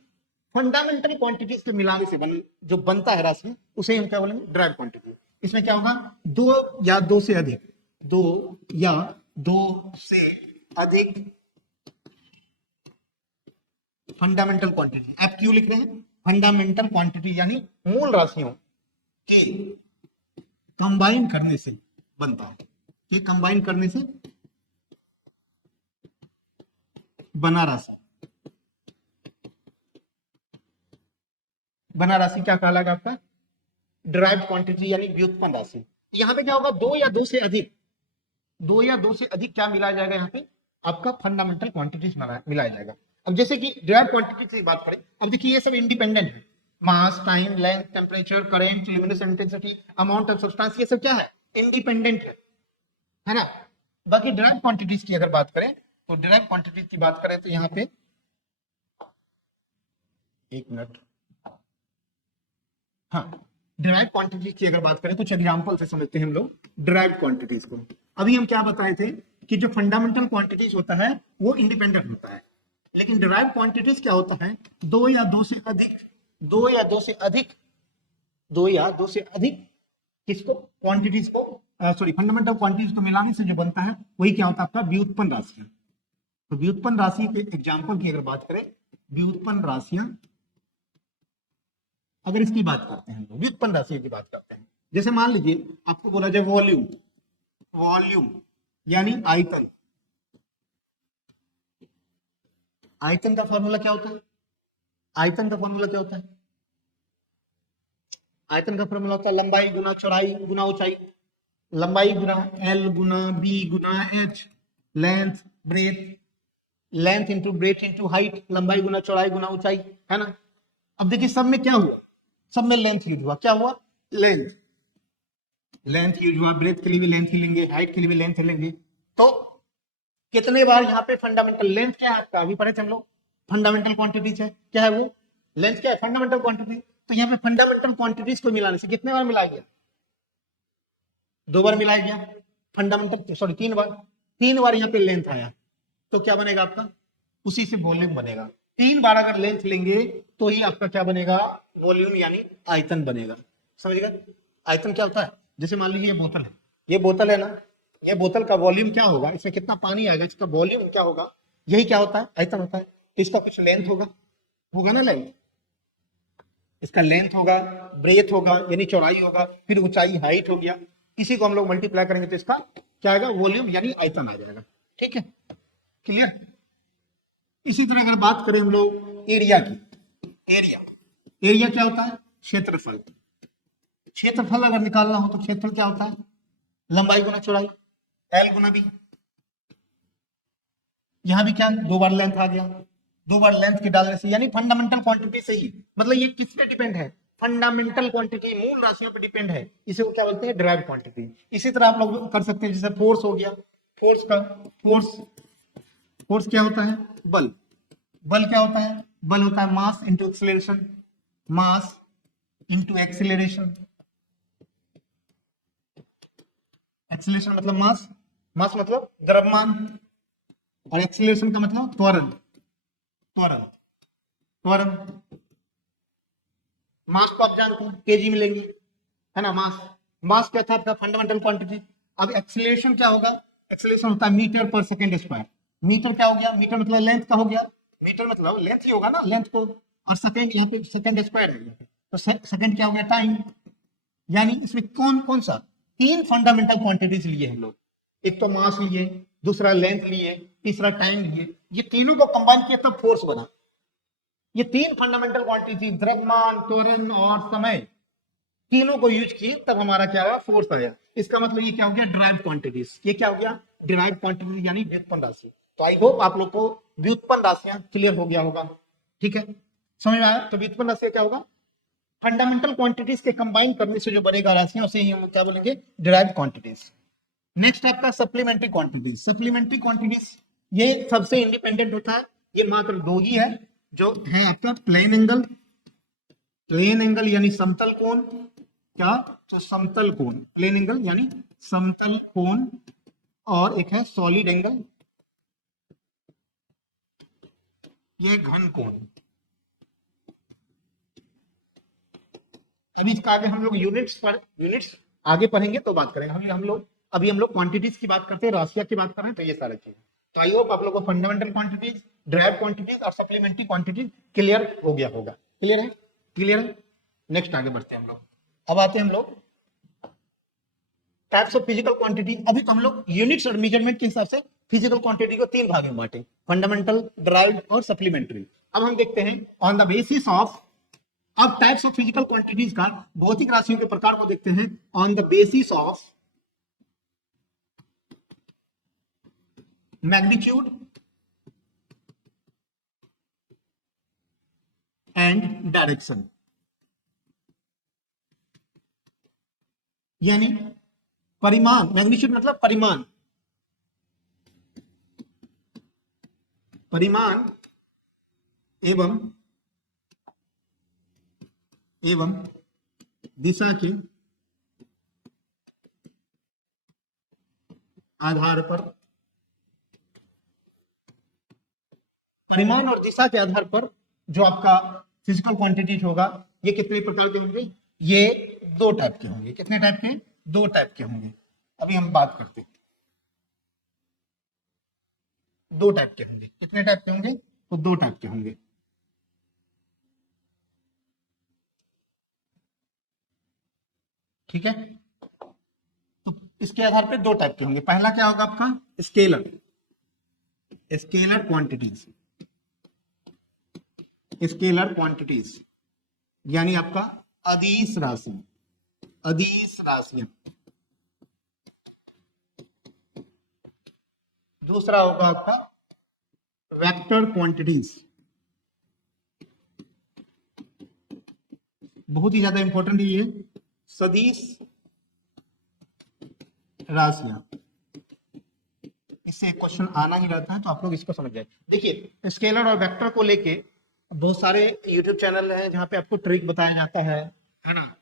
फंडामेंटल क्वांटिटीज के मिलाने से जो बनता है राशि, उसे हम क्या बोलेंगे? Derive quantity. इसमें क्या होगा? 2 या 2 से अधिक, 2 या 2 से अधिक फंडामेंटल क्वांटिटी। आप क्यों लिख रहे हैं? फंडामेंटल क्वांटिटी यानी मूल राशियों के कंबाइन करने से बनता है, ये कंबाइन करने से बना राशि। बना राशि क्या कहलाएगा आपका? डिराइव्ड क्वांटिटी यानी व्युत्पन्न राशि। यहां पे क्या होगा? 2 या 2 से अधिक, 2 या 2 से अधिक क्या मिलाया जाएगा? यहाँ पे आपका फंडामेंटल क्वांटिटीज मिलाया जाएगा। अब जैसे कि डिराइव्ड क्वांटिटी की बात करें, अब देखिए ये सब इंडिपेंडेंट है। Mass, time, length, temperature, current, luminous intensity, amount of substance, ये सब क्या है? इंडिपेंडेंट है ना। बाकी डिराइव्ड क्वांटिटीज की अगर बात करें, तो डिराइव्ड क्वांटिटीज की बात करें तो यहाँ पे एक मिनट, हाँ, डिराइव्ड क्वांटिटीज की अगर बात करें, कुछ एग्जांपल से समझते हैं हम लोग डिराइव्ड क्वांटिटीज को। अभी हम क्या बताए थे कि जो फंडामेंटल क्वांटिटीज होता है वो इंडिपेंडेंट होता है, लेकिन डिराइव्ड क्वांटिटीज क्या होता है? 2 या 2 से अधिक, 2 या 2 से अधिक, 2 या 2 से अधिक किसको? क्वांटिटीज को, सॉरी फंडामेंटल क्वांटिटीज को मिलाने से जो बनता है वही क्या होता है? आपका व्युत्पन्न राशि। तो व्युत्पन्न राशि के एग्जांपल की अगर बात करें, व्युत्पन्न राशियां, अगर इसकी बात करते हैं, व्युत्पन्न राशि की बात करते हैं, जैसे मान लीजिए आपको बोला जाए वॉल्यूम, वॉल्यूम यानी आयतन। आयतन का फॉर्मूला क्या होता है? आयतन का फॉर्मूला क्या होता है? आयतन का फॉर्मूला होता है लंबाई गुना चौड़ाई गुना ऊंचाई। लंबाई गुना एल गुना बी गुना H, length, breadth, length into breadth into height, लंबाई गुना चौड़ाई गुना ऊंचाई, है ना। अब देखिए सब में क्या हुआ, सब में लेंथ यूज हुआ, क्या हुआ, लेंथ, लेंथ यूज हुआ, ब्रेथ के लिए भी लेंथ ही लेंगे, हाइट के लिए भी लेंथ ही लेंगे। तो कितने बार यहाँ पे फंडामेंटल लेंथ क्या है आपका, अभी पढ़े थे हम लोग, फंडामेंटल क्वांटिटीज है, क्या है वो, लेंथ क्या है, फंडामेंटल क्वांटिटी। तो यहाँ पे फंडामेंटल क्वांटिटीज को मिलाने से कितने बार मिलाया गया, 2 बार मिलाया गया, फंडामेंटल सॉरी 3 बार, 3 बार यहाँ पे लेंथ आया, तो क्या बनेगा आपका, उसी से वॉल्यूम बनेगा। 3 बार अगर लेंथ लेंगे तो ही आपका क्या बनेगा, वॉल्यूम यानी आयतन बनेगा, समझ गए। आयतन क्या होता है, जैसे मान लीजिए ये बोतल है, ये बोतल है ना, ये बोतल का वॉल्यूम क्या होगा, इसमें कितना पानी आएगा, इसका वॉल्यूम क्या होगा, यही क्या होता है, आयतन होता है। तो इसका कुछ लेंथ होगा ना लेंथ, इसका लेंथ होगा, ब्रेथ होगा यानी चौड़ाई होगा, फिर ऊंचाई हाइट हो गया, इसी को हम लोग मल्टीप्लाई करेंगे तो इसका क्या आएगा, वॉल्यूम यानी आयतन आ जाएगा, ठीक है, क्लियर। इसी तरह अगर बात करें हम लोग एरिया की, एरिया, एरिया क्या होता है, क्षेत्रफल, क्षेत्रफल अगर निकालना हो तो क्षेत्रफल क्या होता है, लंबाई गुना चौड़ाई, एल गुना बी। यहां भी क्या 2 बार लेंथ आ गया, 2 बार लेंथ के डालने से, यानी फंडामेंटल क्वांटिटी से ही, मतलब ये किस पे डिपेंड है, फंडामेंटल क्वांटिटी, मूल राशियों पे डिपेंड है, इसे वो क्या बोलते हैं, डिराइव्ड क्वांटिटी। इसी तरह आप लोग कर सकते हैं, जैसे फोर्स हो गया, फोर्स का, फोर्स, फोर्स क्या होता है, बल, बल क्या होता है, बल होता है mass into acceleration, mass into acceleration, acceleration मतलब मास, मास मतलब द्रव्यमान, और एक्सीलरेशन का मतलब त्वरण, त्वरण, त्वरण। मास को आप जानते हैं केजी में लेंगे, है ना, मास, मास क्या था आपका, फंडामेंटल क्वांटिटी। अब एक्सीलरेशन क्या होगा, एक्सीलरेशन होता है मीटर पर सेकंड स्क्वायर, मीटर क्या हो गया, मीटर मतलब लेंथ का हो गया, मीटर मतलब लेंथ ही होगा ना, लेंथ को, और सेकंड यहाँ पे सेकंड स्क्वायर है, तो सेकंड क्या हो गया, टाइम। यानी इसमें कौन कौन सा, 3 फंडामेंटल क्वांटिटीज लिए हम लोग, एक तो मास लिए, दूसरा लेंथ लिए, तीसरा टाइम लिए, ये तीनों को कंबाइन किया तब फोर्स बना। ये 3 फंडामेंटल क्वांटिटी, द्रव्यमान, त्वरण और समय, तीनों को यूज किए तब हमारा क्या हुआ, फोर्स आया। इसका मतलब ये क्या हो गया, ड्राइव क्वांटिटीज, ये क्या हो गया, ड्राइव क्वांटिटीज यानी व्युत्पन्न राशि। तो आई होप आप लोग को व्युत्पन्न राशियां क्लियर हो गया होगा, ठीक है, समझ में आया। तो व्युत्पन्न राशि क्या होगा, फंडामेंटल क्वांटिटीज के कंबाइन करने से जो बनेगा राशियां, उसे ही हम क्या बोलेंगे, डिराइव्ड क्वांटिटीज। नेक्स्ट आपका सप्लीमेंट्री क्वांटिटीज, सप्लीमेंट्री क्वांटिटीज ये सबसे इंडिपेंडेंट होता है, ये मात्र 2 ही है, जो है आपका प्लेन एंगल, प्लेन एंगल यानी समतल कोण, क्या, तो समतल कोण, प्लेन एंगल यानी समतल कोण, और एक है सॉलिड एंगल, ये घन कोण। अभी इसका आगे हम लोग यूनिट्स पर, यूनिट्स आगे पढ़ेंगे तो बात करेंगे, अभी हम लोग क्वांटिटीज की बात करते हैं, राशियां की बात कर रहे हैं, तो ये सारी चीजें। तो आई होप आप लोगों को फंडामेंटल क्वांटिटीज, ड्राइव क्वांटिटीज और सप्लीमेंट्री क्वांटिटीज क्लियर हो गया होगा, क्लियर है, क्लियर है। नेक्स्ट आगे बढ़ते हैं हम लोग, अब आते हैं हम लोग टाइप्स ऑफ फिजिकल क्वांटिटी। अभी तो हम लोग यूनिट्स और मेजरमेंट के हिसाब से फिजिकल क्वांटिटी को 3 भाग में बांटे, फंडामेंटल, ड्राइव्ड और सप्लीमेंट्री। अब हम देखते हैं ऑन द बेसिस ऑफ, अब टाइप्स ऑफ फिजिकल क्वांटिटीज का, भौतिक राशियों के प्रकार को देखते हैं on the basis of magnitude and direction, यानी परिमाण, मैग्नीट्यूड मतलब परिमाण, परिमाण एवं एवं दिशा के आधार पर, परिमाण और दिशा के आधार पर जो आपका फिजिकल क्वांटिटीज होगा, ये कितने प्रकार के होंगे, ये 2 टाइप के होंगे। कितने टाइप के, 2 टाइप के होंगे। अभी हम बात करते हैं, 2 टाइप के होंगे। कितने टाइप के होंगे, तो 2 टाइप के होंगे, ठीक है। तो इसके आधार पे 2 टाइप के होंगे। पहला क्या होगा आपका, scalar, scalar quantities, scalar quantities यानी आपका अदिश राशि, अदिश राशियां। दूसरा होगा आपका वेक्टर क्वांटिटीज, बहुत ही ज्यादा इंपॉर्टेंट है ये सदिश राशियां, इससे एक क्वेश्चन आना ही रहता है, तो आप लोग इसको समझ जाए। देखिए स्केलर और वेक्टर को लेके बहुत सारे यूट्यूब चैनल हैं जहाँ पे आपको ट्रिक बताया जाता है ना,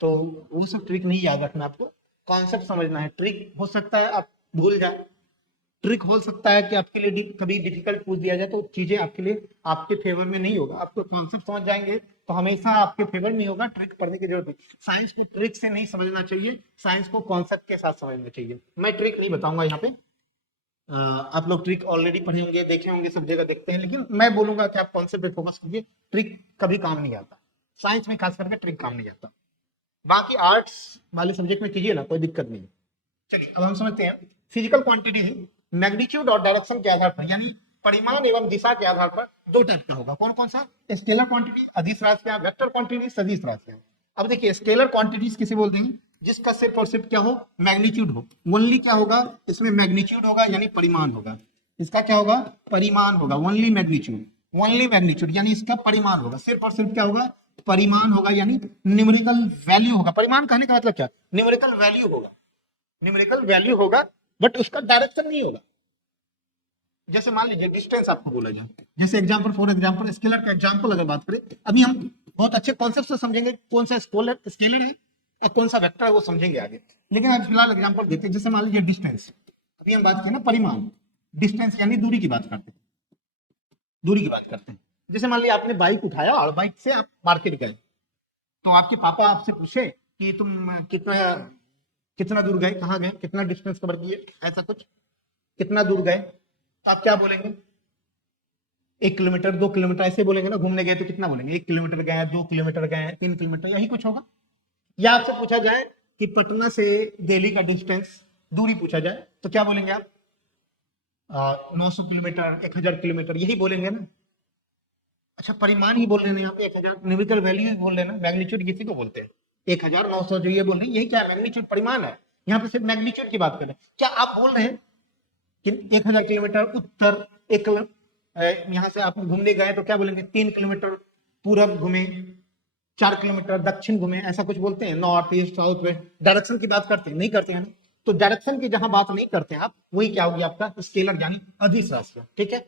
तो वो सब ट्रिक नहीं याद रखना, आपको कॉन्सेप्ट समझना है। ट्रिक हो सकता है आप भूल जाए, ट्रिक हो सकता है कि आपके लिए कभी डिफिकल्ट पूछ दिया जाए, तो चीजें आपके लिए आपके फेवर में नहीं होगा। आपको कॉन्सेप्ट समझ जाएंगे तो हमेशा आपके फेवर में होगा, ट्रिक पढ़ने की जरूरत नहीं। साइंस को ट्रिक से नहीं समझना चाहिए, साइंस को कॉन्सेप्ट के साथ समझना चाहिए। मैं ट्रिक नहीं बताऊंगा यहाँ पे, आप लोग ट्रिक ऑलरेडी पढ़े होंगे, देखे होंगे, सब जगह देखते हैं, लेकिन मैं बोलूंगा कि आप कॉन्सेप्ट पे फोकस कीजिए। ट्रिक कभी काम नहीं आता, साइंस में खास करके ट्रिक काम नहीं आता। बाकी आर्ट्स वाले सब्जेक्ट में कीजिए ना, कोई दिक्कत नहीं। चलिए अब हम समझते हैं फिजिकल क्वांटिटी मैग्नीट्यूड और डायरेक्शन के आधार पर, यानी परिमाण एवं दिशा के आधार पर दो टाइप का होगा। कौन कौन सा? स्केलर क्वांटिटी अदिश राशियां, वेक्टर क्वांटिटी सदिश राशियां। अब देखिए स्केलर क्वांटिटीज किसे बोलते हैं? जिसका सिर्फ और सिर्फ क्या हो? मैग्नीट्यूड हो। ओनली क्या होगा इसमें? मैग्नीट्यूड होगा, यानी परिमाण होगा। इसका क्या होगा? परिमाण होगा। ओनली मैग्नीट्यूड, ओनली मैग्नीट्यूड यानी इसका परिमाण होगा। सिर्फ और सिर्फ क्या होगा? परिमाण होगा, यानी न्यूमेरिकल वैल्यू होगा। परिमाण कहने का मतलब क्या? न्यूमेरिकल वैल्यू होगा, न्यूमेरिकल वैल्यू होगा, बट उसका डायरेक्शन नहीं होगा। जैसे मान लीजिए डिस्टेंस आपको बोला जाए, जैसे एग्जांपल फॉर एग्जांपल स्केलर का एग्जांपल अगर बात करें, अभी हम बहुत अच्छे कॉन्सेप्ट से समझेंगे कौन सा स्केलर है और कौन सा वेक्टर है, वो समझेंगे आगे। लेकिन आज फिलहाल एग्जांपल देते हैं। जैसे मान लीजिए डिस्टेंस, अभी हम बात करें ना परिमाण, डिस्टेंस यानी दूरी की बात करते हैं, दूरी की बात करते हैं। जैसे मान लीजिए आपने बाइक उठाया और बाइक से आप मार्केट गए, तो आपके पापा आपसे पूछे कि तुम कितना कितना दूर गए, कहाँ गए, कितना डिस्टेंस कवर किए, ऐसा कुछ, कितना दूर गए, तो आप क्या बोलेंगे? 1 किलोमीटर, 2 किलोमीटर, ऐसे बोलेंगे ना। घूमने गए तो कितना बोलेंगे? 1 किलोमीटर गए, 2 किलोमीटर गए, 3 किलोमीटर, यही कुछ होगा। या आपसे पूछा जाए कि पटना से दिल्ली का डिस्टेंस, दूरी पूछा जाए, तो क्या बोलेंगे आप? 900 किलोमीटर, 1000 किलोमीटर, यही बोलेंगे ना। अच्छा परिमाण ही बोल रहे हैं यहाँ पे, 1000 न्यूमेरिकल वैल्यू ही बोल रहे हैं ना। मैग्नीट्यूड किसी को बोलते हैं? 1900 जो ये बोल रहे हैं, यही क्या है? मैग्नीट्यूड, परिमाण है। यहाँ पे सिर्फ मैग्नीट्यूड की बात कर रहे हैं। क्या आप बोल रहे हैं कि 1000 किलोमीटर उत्तर, एक यहाँ से आप घूमने गए तो क्या बोलेंगे? 3 किलोमीटर पूरब घूमे, 4 किलोमीटर दक्षिण घूमे, ऐसा कुछ बोलते हैं? North east south west, direction की बात करते हैं? नहीं करते हैं ना। तो डायरेक्शन की जहां बात नहीं करते हैं आप, वही क्या होगी आपका? स्केलर यानी अदिश राशि। ठीक है।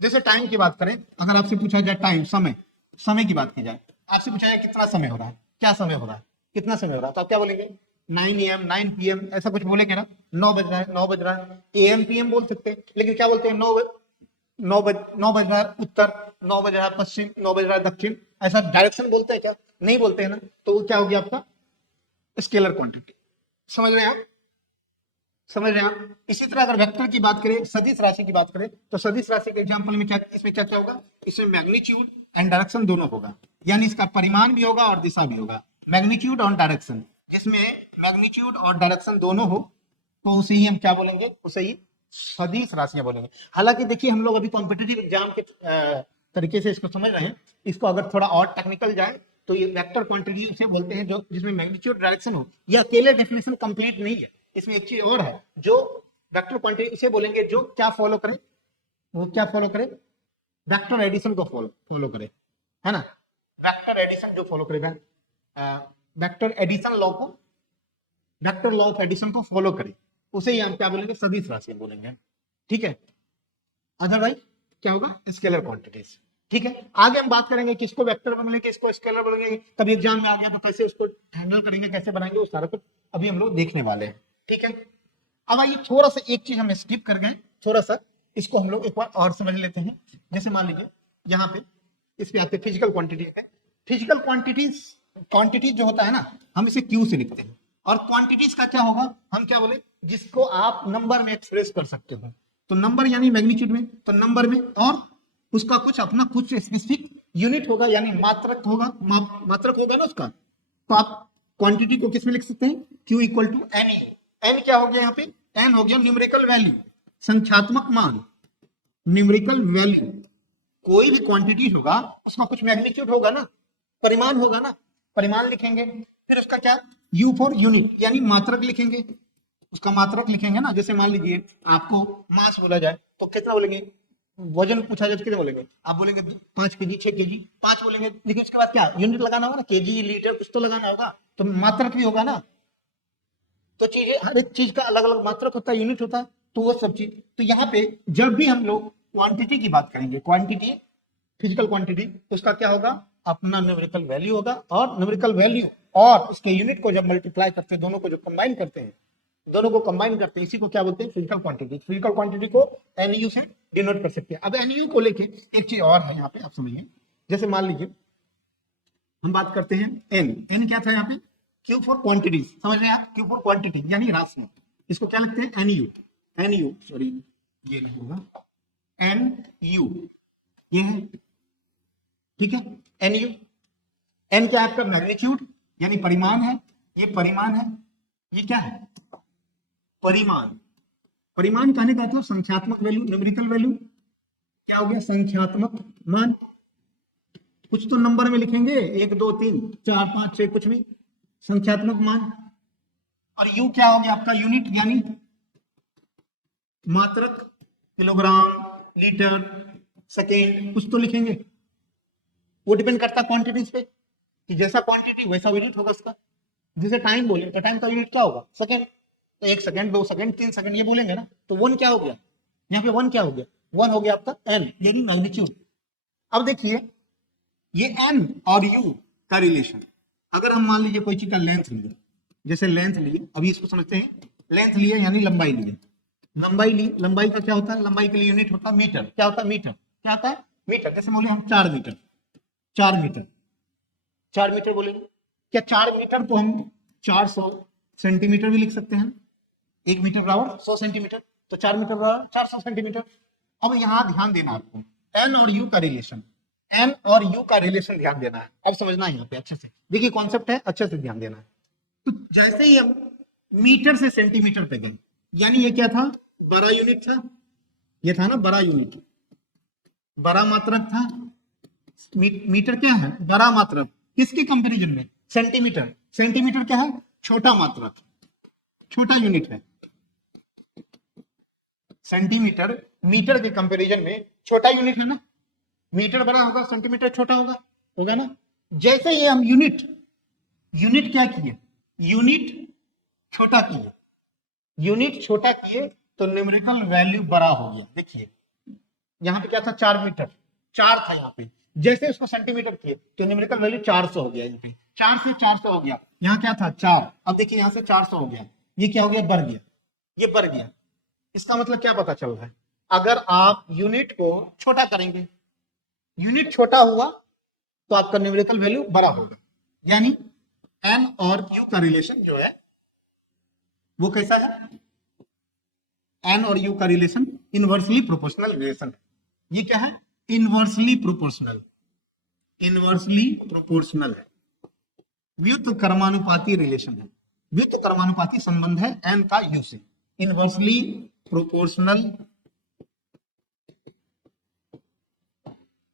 जैसे टाइम की बात करें, अगर आपसे पूछा जाए टाइम, समय, समय की बात की जाए, आपसे पूछा जाए कितना समय हो रहा है, क्या समय हो रहा है, कितना समय हो रहा है, तो आप क्या बोलेंगे? 9 AM, 9 PM, ऐसा कुछ बोलेंगे ना। 9 बज रहा है, 9 बज रहा है। AM PM बोल सकते हैं, लेकिन क्या बोलते हैं? 9 बज रहा है उत्तर, 9 बज रहा है पश्चिम, 9 बज रहा है दक्षिण, ऐसा डायरेक्शन बोलते हैं क्या? नहीं बोलते हैं ना। तो वो क्या होगी आपका? Scalar quantity. समझ रहे हैं आप? समझ रहे हैं आप? इसी तरह अगर वेक्टर की बात करें, सदिश राशि की बात करें, तो सदिश राशि के एग्जांपल में क्या, इसमें क्या क्या होगा? इसमें मैग्नीट्यूड एंड डायरेक्शन दोनों होगा, यानी इसका परिमाण भी होगा और दिशा भी होगा। मैग्नीट्यूड और डायरेक्शन, जिसमें मैग्नीट्यूड और डायरेक्शन दोनों हो, तो उसे ही हम क्या बोलेंगे? उसे ही सदिश राशियां बोलेंगे। हालांकि देखिए हम लोग अभी कॉम्पिटेटिव एग्जाम के तरीके से इसको समझ रहे हैं। इसको अगर थोड़ा और टेक्निकल जाए तो ये वेक्टर क्वांटिटी से बोलते हैं, जो जिसमें मैग्नीट्यूड डायरेक्शन हो। यह अकेले डेफिनेशन कंप्लीट नहीं है, इसमें एक चीज और है। जो वेक्टर क्वांटिटी इसे बोलेंगे जो क्या फॉलो करे? वो क्या फॉलो करे? वेक्टर एडिशन को फॉलो करे, है ना। वेक्टर एडिशन जो फॉलो करे, वेक्टर एडिशन लॉ को, वेक्टर लॉ ऑफ एडिशन को फॉलो करे, उसे ही हम क्या बोलेंगे? सदिश राशि बोलेंगे। ठीक है। अदरवाइज क्या होगा? Scalar quantities. ठीक है। आगे हम बात करेंगे किसको वेक्टर बोलेंगे, किसको स्केलर बोलेंगे, कभी एग्जाम में आ गया तो कैसे उसको हैंडल करेंगे, कैसे बनाएंगे, वो सारा कुछ अभी हम लोग देखने वाले हैं। ठीक है। अब आइए थोड़ा सा एक चीज हम स्किप कर गए, थोड़ा सा इसको हम लोग एक बार और समझ लेते हैं। जैसे मान लीजिए यहाँ पे इस पे आते हैं फिजिकल क्वांटिटी पे। फिजिकल क्वांटिटीज, क्वांटिटीज जो होता है ना, हम इसे क्यू से लिखते हैं। और क्वांटिटीज का क्या होगा? हम क्या बोले? जिसको आप नंबर में एक्सप्रेस कर सकते हो। तो नंबर यानी मैग्नीट्यूड में, तो नंबर में, और उसका कुछ अपना कुछ स्पेसिफिक यूनिट होगा, यानी मात्रक होगा, मात्रक होगा ना उसका। तो आप क्वांटिटी को किस में लिख सकते हैं? Q equal to N. N क्या हो गया यहाँ पे? एन हो गया न्यूमेरिकल वैल्यू, संख्यात्मक मान, न्यूमेरिकल वैल्यू। कोई भी क्वांटिटी होगा उसका कुछ मैग्नीट्यूड होगा ना, परिमाण होगा ना, परिमाण लिखेंगे। फिर उसका क्या? यू फॉर यूनिट, यानी मात्रक लिखेंगे, उसका मात्रक लिखेंगे ना। जैसे मान लीजिए आपको मास बोला जाए तो कितना बोलेंगे? वजन पूछा जाए तो कितने बोलेंगे? आप बोलेंगे 5 kg, 6 kg, 5 बोलेंगे, लेकिन उसके बाद क्या यूनिट लगाना होगा ना, केजी, लीटर, कुछ तो लगाना होगा, तो मात्रक भी होगा ना। तो चीजें, हर एक चीज का अलग अलग मात्रक होता है, यूनिट होता है, तो वो सब चीज। तो यहाँ पे जब भी हम लोग क्वांटिटी की बात करेंगे, क्वांटिटी, फिजिकल क्वांटिटी, तो उसका क्या होगा, अपना न्यूमेरिकल वैल्यू होगा। और न्यूमेरिकल वैल्यू और उसके यूनिट को जब मल्टीप्लाई करते हैं, दोनों को जो कंबाइन करते हैं, दोनों को कंबाइन करते हैं, इसी को क्या बोलते हैं, फिजिकल क्वांटिटी। फिजिकल क्वांटिटी को एनयू से डिनोट कर सकते हैं। अब एनयू को लेके एक चीज और है यहाँ पे, आप समझिए। जैसे मान लीजिए हम बात करते हैं एन, एन क्या था यहाँ पे, क्यू फॉर क्वांटिटीज, समझ रहे हैं आप, क्यू फॉर क्वांटिटी यानी राशि, इसको क्या लिखते हैं, एनयू, एनयू सॉरी, ये होगा एन यू, ये है, ठीक है, एन यू। एन क्या है आपका, मैग्नीट्यूड यानी परिमाण है, ये परिमाण है, ये क्या है, परिमाण। परिमाण कहने का मतलब संख्यात्मक वैल्यू, न्यूमेरिकल वैल्यू, क्या हो गया, संख्यात्मक मान। कुछ तो नंबर में लिखेंगे, 1 2 3 4 5 6, कुछ भी संख्यात्मक मान। और यू क्या हो गया आपका, यूनिट यानी मात्रक, किलोग्राम, लीटर, सेकेंड, कुछ तो लिखेंगे। वो डिपेंड करता है क्वांटिटीज पे, कि जैसा क्वांटिटी वैसा यूनिट होगा उसका। जैसे टाइम बोले तो टाइम का यूनिट क्या होगा, सेकेंड, तो 1 सेकेंड, 2 सेकेंड, 3 सेकेंड, ये बोलेंगे ना। तो वन क्या हो गया, यहाँ पे वन क्या हो गया, वन हो गया आपका एन यानी मैग्नीट्यूड। अब देखिए ये एन और यू का रिलेशन, अगर हम मान लीजिए कोई चीज का लेंथ लिए, जैसे लेंथ लिए, अभी इसको समझते हैं, लेंथ लिए यानी लंबाई लिए, लंबाई ली, लंबाई का क्या होता है, लंबाई के लिए यूनिट होता है मीटर, क्या होता है, मीटर, क्या होता है, मीटर। जैसे बोले हम 4 मीटर, 4 मीटर, 4 मीटर बोलेंगे, क्या 4 मीटर को हम 400 सेंटीमीटर भी लिख सकते हैं, 1 मीटर बराबर 100 सेंटीमीटर, तो 4 मीटर बराबर 400 सेंटीमीटर। अब यहां ध्यान देना आपको, एन और यू का रिलेशन, एन और यू का रिलेशन ध्यान देना है, अब समझना है यहाँ पे अच्छे से, देखिए कॉन्सेप्ट है, अच्छे से ध्यान देना है। तो जैसे ही हम मीटर से सेंटीमीटर पे गए, यानी ये क्या था, बड़ा यूनिट था, ये था ना बड़ा यूनिट, बड़ा मात्रक था। मीटर क्या है, बड़ा मात्रक, किसके कंपैरिजन में, सेंटीमीटर, सेंटीमीटर क्या है, छोटा मात्रक, छोटा यूनिट है। सेंटीमीटर मीटर के कंपैरिजन में छोटा यूनिट है ना, मीटर बड़ा होगा, सेंटीमीटर छोटा होगा, होगा ना। जैसे ही हम यूनिट, यूनिट क्या किए, यूनिट छोटा किए, यूनिट छोटा किए, तो न्यूमेरिकल वैल्यू बड़ा हो गया। देखिए यहाँ पे क्या था, 4 मीटर, 4 था यहाँ पे, जैसे उसको सेंटीमीटर किए तो न्यूमेरिकल वैल्यू 400 हो गया, यहाँ पे 4 से 400 हो गया, यहाँ क्या था 4, अब देखिए यहाँ से 400 हो गया, ये क्या हो गया, बढ़ गया, ये बढ़ गया। इसका मतलब क्या पता चल रहा है, अगर आप यूनिट को छोटा करेंगे, यूनिट छोटा हुआ तो आपका न्यूमेरिकल वैल्यू बड़ा होगा। यानी एन और यू का रिलेशन जो है वो कैसा है, एन और यू का रिलेशन इनवर्सली प्रोपोर्शनल रिलेशन। ये क्या है, इनवर्सली प्रोपोर्शनल, इनवर्सली प्रोपोर्शनल है, व्युत कर्मानुपाती रिलेशन है, व्युत कर्मानुपाती संबंध है एन का यू से, इनवर्सली प्रोपोर्शनल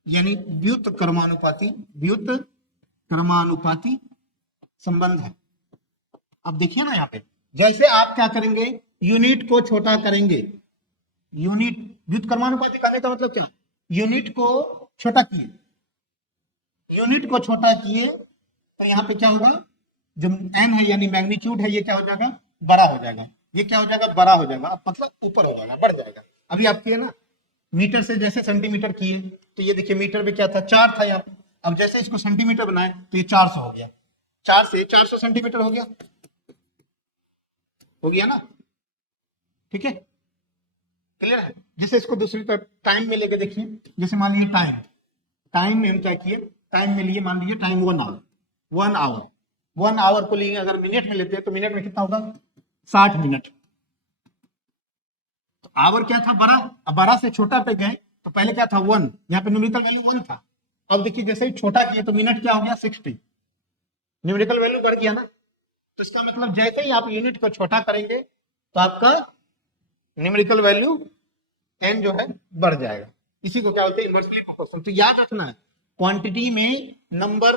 यानी व्युत कर्मानुपाती, व्युत कर्मानुपाती संबंध है। अब देखिए ना यहाँ पे, जैसे आप क्या करेंगे, यूनिट को छोटा करेंगे, यूनिट, व्युत कर्मानुपाती करने का मतलब क्या, यूनिट को छोटा किए, यूनिट को छोटा किए, तो यहाँ पे क्या होगा, जो एन है यानी मैग्नीट्यूड है, ये क्या हो जाएगा, बड़ा हो जाएगा, ये क्या हो जाएगा, बड़ा हो जाएगा, मतलब ऊपर हो जाएगा, बढ़ जाएगा। अभी आप किए ना, मीटर से जैसे सेंटीमीटर किए, तो ये देखिए मीटर में क्या था, 4 था यहाँ पे, अब जैसे इसको सेंटीमीटर बनाए तो ये 400 हो गया, 4 से 400 सेंटीमीटर हो गया, हो गया ना, ठीक है, क्लियर है। जैसे इसको दूसरी तरफ टाइम में लेके देखिए, जैसे मान लीजिए टाइम, टाइम में हम क्या किए, टाइम में लिए, मान लीजिए टाइम 1 आवर, 1 आवर, 1 आवर को लिए अगर मिनट में लेते हैं तो मिनट में कितना होगा, 60 मिनट। तो आवर क्या था, बड़ा, अब बड़ा से छोटा पे गए तो पहले क्या था 1, यहाँ पे न्यूमेरिकल वैल्यू 1 था, अब देखिए जैसे ही छोटा किए तो मिनट क्या हो गया 60, न्यूमेरिकल वैल्यू बढ़ गया ना। तो इसका मतलब जैसे ही आप यूनिट को छोटा करेंगे तो आपका न्यूमेरिकल वैल्यू एन जो है बढ़ जाएगा, इसी को क्या बोलते हैं, इनवर्सली प्रोपोर्शनल। तो याद रखना है, क्वांटिटी में नंबर,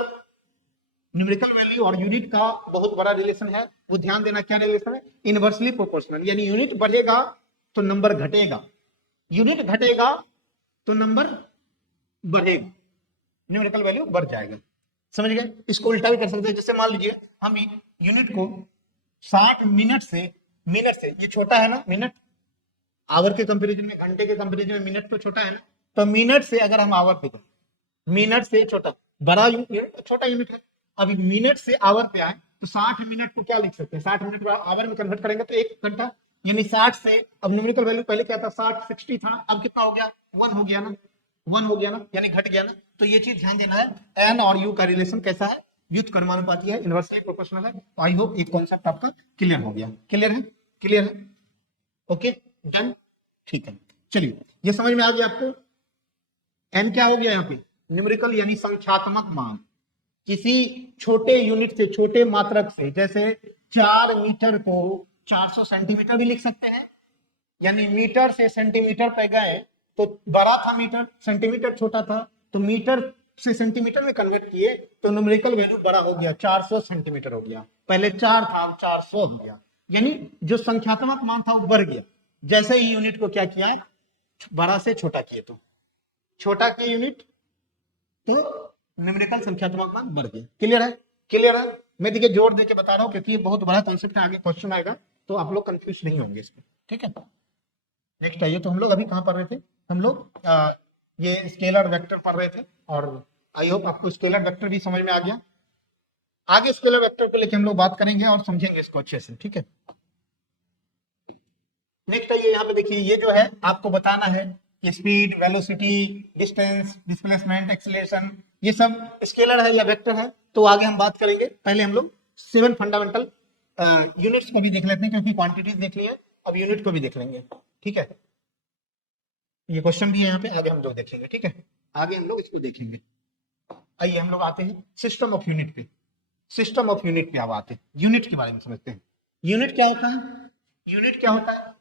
न्यूमेरिकल वैल्यू और यूनिट का बहुत बड़ा रिलेशन है, वो ध्यान देना, क्या रिलेशन है, इनवर्सली प्रोपोर्शनल, यानी यूनिट बढ़ेगा तो नंबर घटेगा, यूनिट घटेगा तो नंबर बढ़ेगा, न्यूमेरिकल वैल्यू बढ़ जाएगा। समझ गए? इसको उल्टा भी कर सकते हैं, जैसे मान लीजिए हम यूनिट को 60 मिनट से ये छोटा है ना मिनट, आवर के कंपैरिजन में, घंटे के कंपैरिजन में मिनट तो छोटा है ना, तो मिनट से अगर हम आवर पे जाए, मिनट से छोटा, बड़ा यूनिट छोटा यूनिट है, अभी मिनट से आवर पे आए तो 60 मिनट को क्या लिख सकते हैं, 60 मिनट को आवर में कन्वर्ट करेंगे तो 1 घंटा, यानी 60 से, अब न्यूमेरिकल वैल्यू पहले क्या था 60 था, अब कितना हो गया 1 हो गया ना, 1 हो गया ना, यानी घट गया ना। तो ये चीज ध्यान देना है, एन और यू का रिलेशन कैसा है, व्युत्क्रमानुपाती है, इनवर्सली प्रोपोर्शनल है। तो आई होप एक कॉन्सेप्ट आपका क्लियर हो गया, क्लियर है, क्लियर है, ओके डन, ठीक है। चलिए ये समझ में आ गया आपको, एन क्या हो गया यहाँ पे, न्यूमेरिकल यानी संख्यात्मक मान, किसी छोटे यूनिट से, छोटे मात्रक से, जैसे 4 मीटर को 400 सेंटीमीटर भी लिख सकते हैं, यानी मीटर से सेंटीमीटर पे गए तो बड़ा था मीटर, सेंटीमीटर छोटा था, तो मीटर से सेंटीमीटर में कन्वर्ट किए तो न्यूमेरिकल वैल्यू बड़ा हो गया, 400 सेंटीमीटर हो गया, पहले 4 था 400 हो गया, यानी जो संख्यात्मक मान था वो बढ़ गया। जैसे ही यूनिट को क्या किया, बड़ा से छोटा किए, तो छोटा किए यूनिट तो न्यूमेरिकल संख्यात्मक मान बढ़ गया। क्लियर है, क्लियर है, मैं देखिए जोर देके बता रहा हूँ क्योंकि ये बहुत बड़ा कॉन्सेप्ट है, आगे क्वेश्चन आएगा तो आप लोग कंफ्यूज नहीं होंगे इसमें, ठीक है। नेक्स्ट आइए, तो हम लोग अभी कहाँ पढ़ रहे थे, हम लोग ये स्केलर वेक्टर पढ़ रहे थे, और आई होप आपको स्केलर वेक्टर भी समझ में आ गया। आगे स्केलर वेक्टर को लेकर हम लोग बात करेंगे और समझेंगे इसको अच्छे से, ठीक है। नेक्स्ट आइए, यहाँ पे देखिए, ये जो है आपको बताना है कि speed, velocity, distance, displacement, acceleration, ये सब स्केलर है या वेक्टर है, तो आगे हम बात करेंगे। पहले हम लोग 7 फंडामेंटल यूनिट्स को भी देख लेते हैं, क्योंकि क्वांटिटीज देख लिए, अब यूनिट को भी देख लेंगे, ठीक है। ये क्वेश्चन भी है यहाँ पे, आगे हम लोग देखेंगे, ठीक है, आगे हम लोग इसको देखेंगे। आइए हम लोग आते हैं सिस्टम ऑफ यूनिट पे, सिस्टम ऑफ यूनिट पे अब आते हैं, यूनिट के बारे में समझते हैं। यूनिट क्या होता है, यूनिट क्या होता है,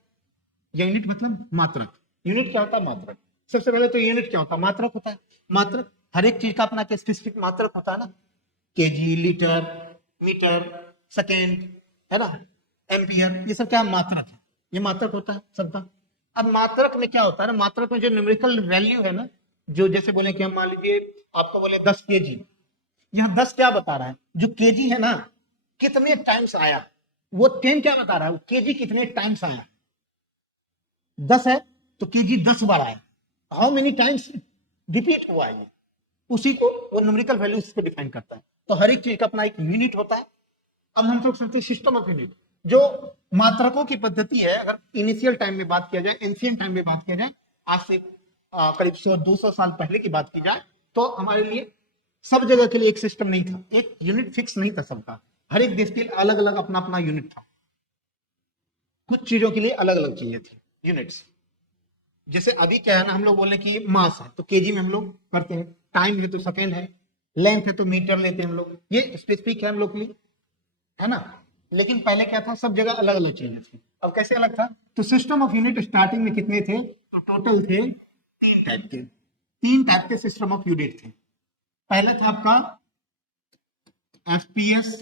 यूनिट मतलब मात्रक, यूनिट क्या होता है, मात्रक। सबसे पहले तो यूनिट क्या होता है, मात्रक होता है। मात्रक, हर एक चीज का अपना स्पेसिफिक मात्रक होता है ना, केजी, लीटर, मीटर, सेकेंड, है ना, एम्पियर, ये सब क्या मात्रक है, ये मात्रक होता है सबका। अब मात्रक में क्या होता है ना, मात्रक में जो न्यूमेरिकल वैल्यू है ना, जो जैसे बोले कि हम मान लीजिए आपको बोले 10 केजी, यहाँ 10 क्या बता रहा है, जो केजी है ना कितने टाइम्स आया, वो 10 क्या बता रहा है, केजी कितने टाइम्स आया, 10 है तो केजी 10 बार आया, हाउ मेनी टाइम्स रिपीट हुआ है, उसी को वो न्यूमेरिकल वैल्यू इसको डिफाइन करता है। तो हर एक चीज का अपना एक यूनिट होता है। अब हम लोग सोचते हैं सिस्टम ऑफ यूनिट, जो मात्रकों की पद्धति है, अगर इनिशियल टाइम में बात किया जाए, एंशिएंट टाइम में बात किया जाए, आज से करीब 100-200 साल पहले की बात की जाए, तो हमारे लिए सब जगह के लिए एक सिस्टम नहीं था, एक यूनिट फिक्स नहीं था सबका, हर एक देश के लिए अलग अलग अपना अपना यूनिट था, कुछ चीजों के लिए अलग अलग चीजें थी यूनिट्स। जैसे अभी क्या है ना, हम लोग बोल रहे हैं कि मास है तो केजी में हम लोग करते हैं, टाइम है तो सेकेंड है, लेंथ है तो मीटर लेते हैं हम लोग, ये स्पेसिफिक है हम लोग के लिए, है ना। लेकिन पहले क्या था, सब जगह अलग अलग चीजें थी। अब कैसे अलग था, तो सिस्टम ऑफ यूनिट स्टार्टिंग में कितने थे, तो टोटल थे 3 टाइप के सिस्टम ऑफ यूनिट थे। पहला था आपका एफपीएस,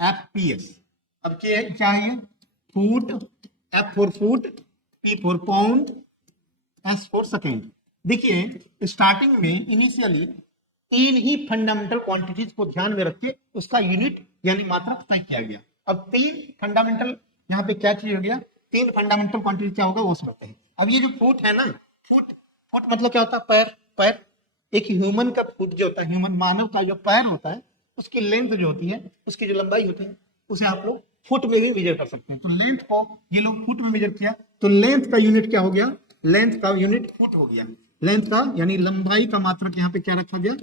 एफपीएस, अब क्या है, foot, F for foot, P for pound, S for second. देखिए स्टार्टिंग में इनिशियली 3 ही फंडामेंटल क्वांटिटीज को ध्यान में रख के उसका यूनिट यानी मात्रक तय किया गया। अब 3 फंडामेंटल, यहाँ पे क्या चीज हो गया, 3 फंडामेंटल क्वांटिटी क्या होगा वो समझते हैं। अब ये जो फुट है ना, फुट, फुट मतलब क्या होता है, पैर, पैर, एक ह्यूमन का फुट जो होता है, ह्यूमन मानव का जो पैर होता है, उसकी लेंथ जो होती है, उसकी जो लंबाई होती है, उसे आप लोग फुट में भी मेजर कर सकते हैं। तो लेंथ को ये लोग फुट में मेजर किया, तो लेंथ का यूनिट क्या हो गया, लेंथ का यूनिट फुट हो गया। लेंथ का यानी लंबाई का मात्रक यहाँ पे क्या रखा गया,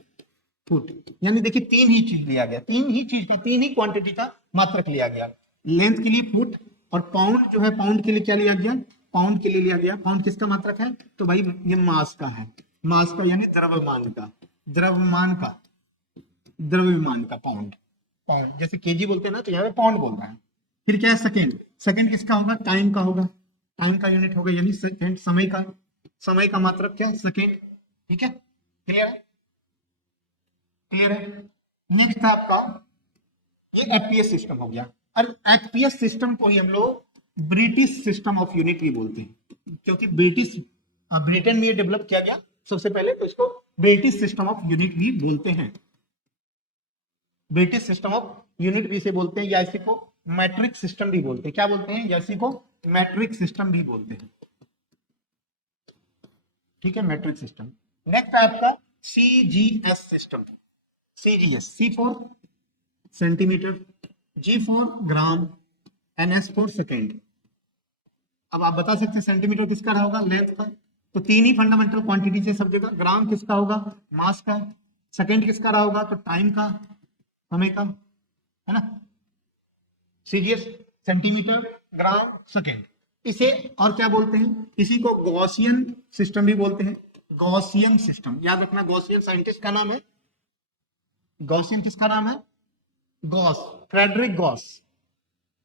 फुट। यानी देखिए 3 ही चीज लिया गया, 3 ही चीज का, 3 ही क्वांटिटी का मात्रक लिया गया। लेंथ के लिए फुट, और पाउंड जो है, पाउंड के लिए क्या लिया गया, पाउंड के लिए लिया गया। पाउंड किसका मात्रक है, तो भाई ये मास का है, मास का यानी द्रव्यमान का, द्रव्यमान का, द्रव्यमान का पाउंड, पाउंड जैसे केजी बोलते हैं ना, तो यहाँ पे पाउंड बोल रहा है। फिर क्या है सेकेंड, सेकेंड किसका होगा, टाइम का होगा, टाइम का यूनिट होगा, यानी सेकेंड, समय का, समय का मात्रक क्या है, सेकेंड, ठीक है, क्लियर है, क्लियर है। नेक्स्ट था आपका ये एफपीएस सिस्टम हो गया। और एफपीएस सिस्टम को ही हम लोग ब्रिटिश सिस्टम ऑफ यूनिट भी बोलते हैं, क्योंकि ब्रिटिश अब ब्रिटेन में ये डेवलप किया गया सबसे पहले, तो इसको ब्रिटिश सिस्टम ऑफ यूनिट भी बोलते हैं, ब्रिटिश सिस्टम ऑफ यूनिट भी इसे बोलते हैं, या इसी को मैट्रिक सिस्टम भी बोलते हैं। क्या बोलते हैं? या इसी को मैट्रिक सिस्टम भी बोलते हैं। ठीक है, मैट्रिक सिस्टम। नेक्स्ट है आपका CGS system. CGS, C for centimetre, G for gram, NS for second. अब आप बता सकते हैं सेंटीमीटर किसका रहा होगा? लेंथ का। तो तीन ही फंडामेंटल क्वांटिटी से सब जगह। ग्राम किसका होगा? मास का। सेकेंड किसका रहा होगा? तो टाइम का, समय का, है ना। सीजीएस सेंटीमीटर, ग्राम, सेकेंड। इसे और क्या बोलते हैं? इसी को गॉसियन सिस्टम भी बोलते हैं। गॉसियन सिस्टम, याद रखना। गॉसियन साइंटिस्ट का नाम है, गॉसियन किसका नाम है? Gauss, Frederick Gauss,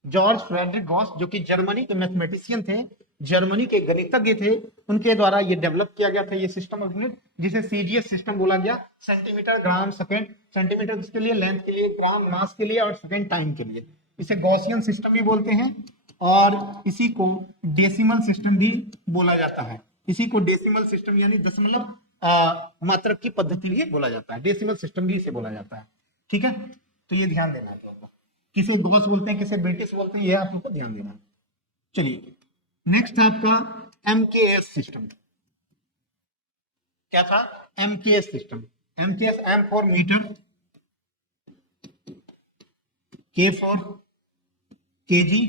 George Frederick Gauss, जो कि जर्मनी के मैथमेटिशियन थे, जर्मनी के गणितज्ञ थे। उनके द्वारा ये डेवलप किया गया था ये सिस्टम ऑफ यूनिट, जिसे सीजीएस सिस्टम बोला गया। सेंटीमीटर, ग्राम, सेकेंड। सेंटीमीटर किसके लिए? लेंथ के लिए। ग्राम मास के लिए। और सेकेंड टाइम के लिए। इसे गॉसियन सिस्टम भी बोलते हैं, और इसी को डेसिमल सिस्टम भी बोला जाता है। इसी को डेसिमल सिस्टम यानी दशमलव मात्रक की पद्धति भी बोला जाता है। डेसिमल सिस्टम भी इसे बोला जाता है। ठीक है, तो ये ध्यान देना है आपको। किसे गॉस बोलते हैं, किसे ब्रिटिश बोलते हैं, ये आप लोग को ध्यान देना है। चलिए, नेक्स्ट है आपका एमकेएस सिस्टम। क्या था? MKS system. MKS, M for metre, KG for KG,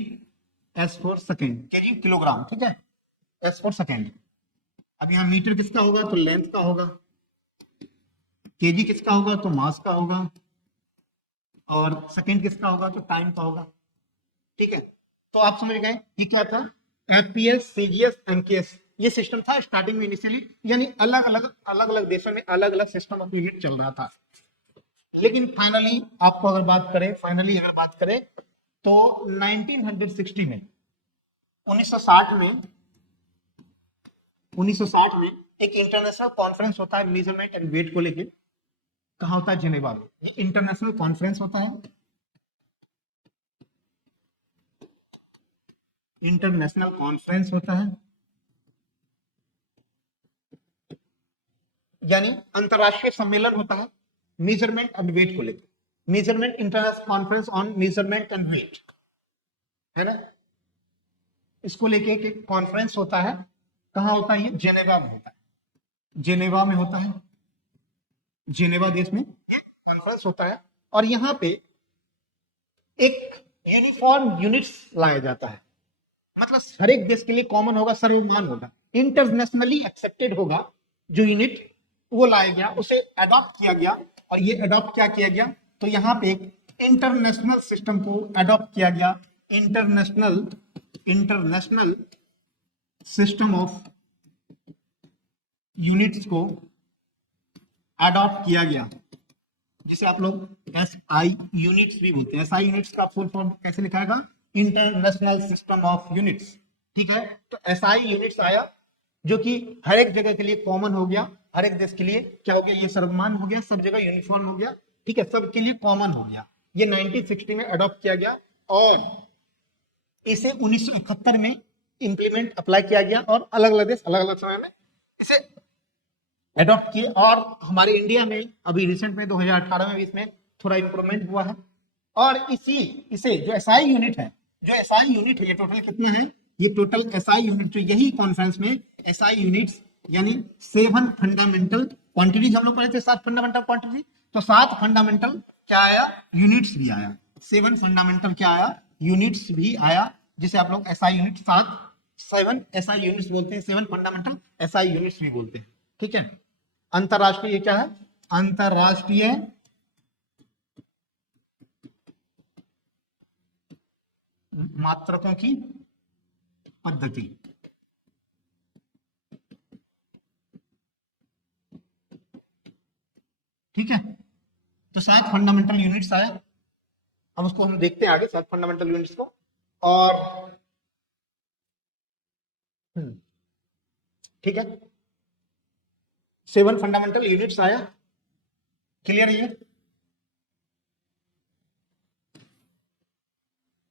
S for second. KG kilogram, ठीक है, एस फॉर सेकेंड। अब यहाँ मीटर किसका होगा? तो लेंथ का होगा। केजी किसका होगा? तो मास का होगा। और सेकेंड किसका होगा? तो टाइम का होगा। ठीक है, तो आप समझ गए ये क्या था? एफपीएस, सीजीएस, एमकेएस, ये सिस्टम था स्टार्टिंग में इनिशियली, यानी अलग अलग देशों में अलग अलग सिस्टम ऑफ यूनिट चल रहा था। लेकिन फाइनली आपको अगर बात करें, तो 1960 में, 1960 में, 1960 में एक इंटरनेशनल कॉन्फ्रेंस होता है मेजरमेंट एंड वेट को लेके। कहाँ होता है? जेनेवा में। ये इंटरनेशनल कॉन्फ्रेंस होता है, इंटरनेशनल कॉन्फ्रेंस होता है, यानी अंतरराष्ट्रीय सम्मेलन होता है मेजरमेंट एंड वेट को लेकर। Measurement, international conference on measurement and weight, है ना। इसको लेके एक कॉन्फ्रेंस होता है। कहाँ होता है? ये जेनेवा में होता है। जेनेवा में होता है, जेनेवा देश में ये कॉन्फ्रेंस होता है। और यहाँ पे एक यूनिफॉर्म यूनिट्स लाया जाता है, मतलब हर एक देश के लिए कॉमन होगा, सर्वमान्य होगा, इंटरनेशनली एक्सेप्टेड होगा जो यूनिट, वो लाया गया, उसे अडॉप्ट किया गया। और ये अडॉप्ट क्या किया गया? तो यहाँ पे एक इंटरनेशनल सिस्टम को अडॉप्ट किया गया। International international system of units को अडॉप्ट किया गया, जिसे आप लोग एसआई यूनिट्स भी बोलते हैं। एसआई यूनिट्स का फुल फॉर्म कैसे लिखाएगा? International system of units. ठीक है, तो एसआई यूनिट्स आया, जो कि हर एक जगह के लिए कॉमन हो गया। हर एक देश के लिए क्या हो गया? ये सर्वमान्य हो गया, सब जगह यूनिफॉर्म हो गया। ठीक है, सबके लिए कॉमन हो गया। ये 1960 में अडॉप्ट किया गया, और इसे 1971 में इंप्लीमेंट अप्लाई किया गया, और अलग अलग देश अलग अलग समय में इसे एडॉप्ट किए। और हमारे इंडिया में अभी रिसेंट में 2018 में भी इसमें थोड़ा इंप्रूवमेंट हुआ है। और इसे जो एसआई यूनिट है, ये टोटल कितना है? ये टोटल एसआई यूनिट, जो यही कॉन्फ्रेंस में एसआई यूनिट्स यानी 7 फंडामेंटल क्वांटिटीज हम लोग पढ़े थे, 7 फंडामेंटल क्वांटिटी। तो 7 फंडामेंटल क्या आया? यूनिट्स भी आया। 7 फंडामेंटल क्या आया? यूनिट्स भी आया, जिसे आप लोग एसआई यूनिट 7 एसआई यूनिट्स बोलते हैं। 7 फंडामेंटल एसआई यूनिट्स भी बोलते हैं। ठीक है, अंतरराष्ट्रीय क्या है? अंतरराष्ट्रीय मात्रकों की पद्धति। ठीक है, तो 7 फंडामेंटल यूनिट्स आए। अब उसको हम देखते हैं आगे, 7 फंडामेंटल यूनिट्स को। और ठीक है, 7 फंडामेंटल यूनिट्स आया। क्लियर है ये?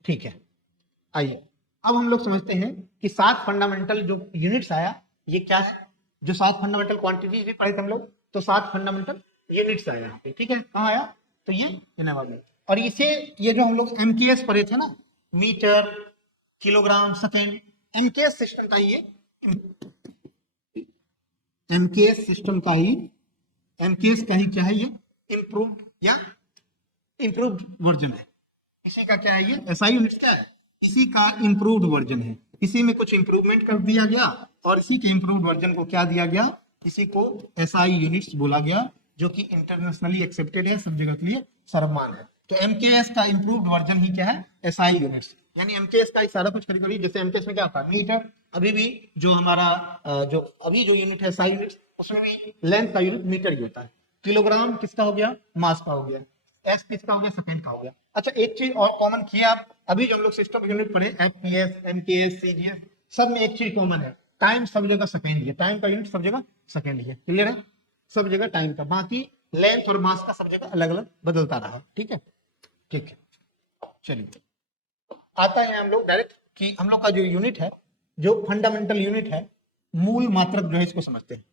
ठीक है, आइए अब हम लोग समझते हैं कि 7 फंडामेंटल जो यूनिट्स आया, ये क्या है? जो 7 फंडामेंटल क्वांटिटीज भी पढ़े थे हम लोग, तो 7 फंडामेंटल यूनिट्स आया यहाँ पे, ठीक है। कहाँ आया? तो ये एनवायरमेंट। और इसे, ये जो हम लोग एमकेएस पढ़े थे ना, metre, kilogram, second, MKS system का ये, एमकेएस सिस्टम का ही, एमकेएस का ही क्या है, ये इम्प्रूव या इम्प्रूव्ड वर्जन है। इसी का क्या है, ये एसआई यूनिट्स क्या है, इसी का इम्प्रूव्ड वर्जन है। इसी में कुछ इंप्रूवमेंट कर दिया गया और इसी के इम्प्रूव्ड वर्जन को क्या दिया गया, इसी को एसआई यूनिट्स बोला गया, जो कि इंटरनेशनली एक्सेप्टेड है, सब जगह के लिए सर्वमान्य है। तो एमकेएस का इम्प्रूव्ड वर्जन ही क्या है, एसआई यूनिट्स। यानी एमकेएस का सारा कुछ करीब करीब, जैसे एमकेएस में क्या था, मीटर, अभी भी जो हमारा जो अभी जो यूनिट है एसआई यूनिट्स, उसमें भी लेंथ का यूनिट मीटर ही होता है। किलोग्राम किसका हो गया, मास का हो गया। एस किसका हो गया, सेकंड का हो गया। अच्छा, एक चीज और कॉमन किया आप, अभी जो हम लोग सिस्टम यूनिट पढ़े, एफपीएस, एमकेएस, सीजीएस, सब में एक चीज कॉमन है, टाइम सब जगह सेकंड है। टाइम का यूनिट सब जगह सेकंड है, क्लियर है, सब जगह टाइम का। बाकी लेंथ और मास का सब जगह अलग अलग बदलता रहा, ठीक है। ठीक है, चलिए आता है हम लोग डायरेक्ट कि हम लोग का जो यूनिट है, जो फंडामेंटल यूनिट है, मूल मात्रक जो है इसको समझते हैं।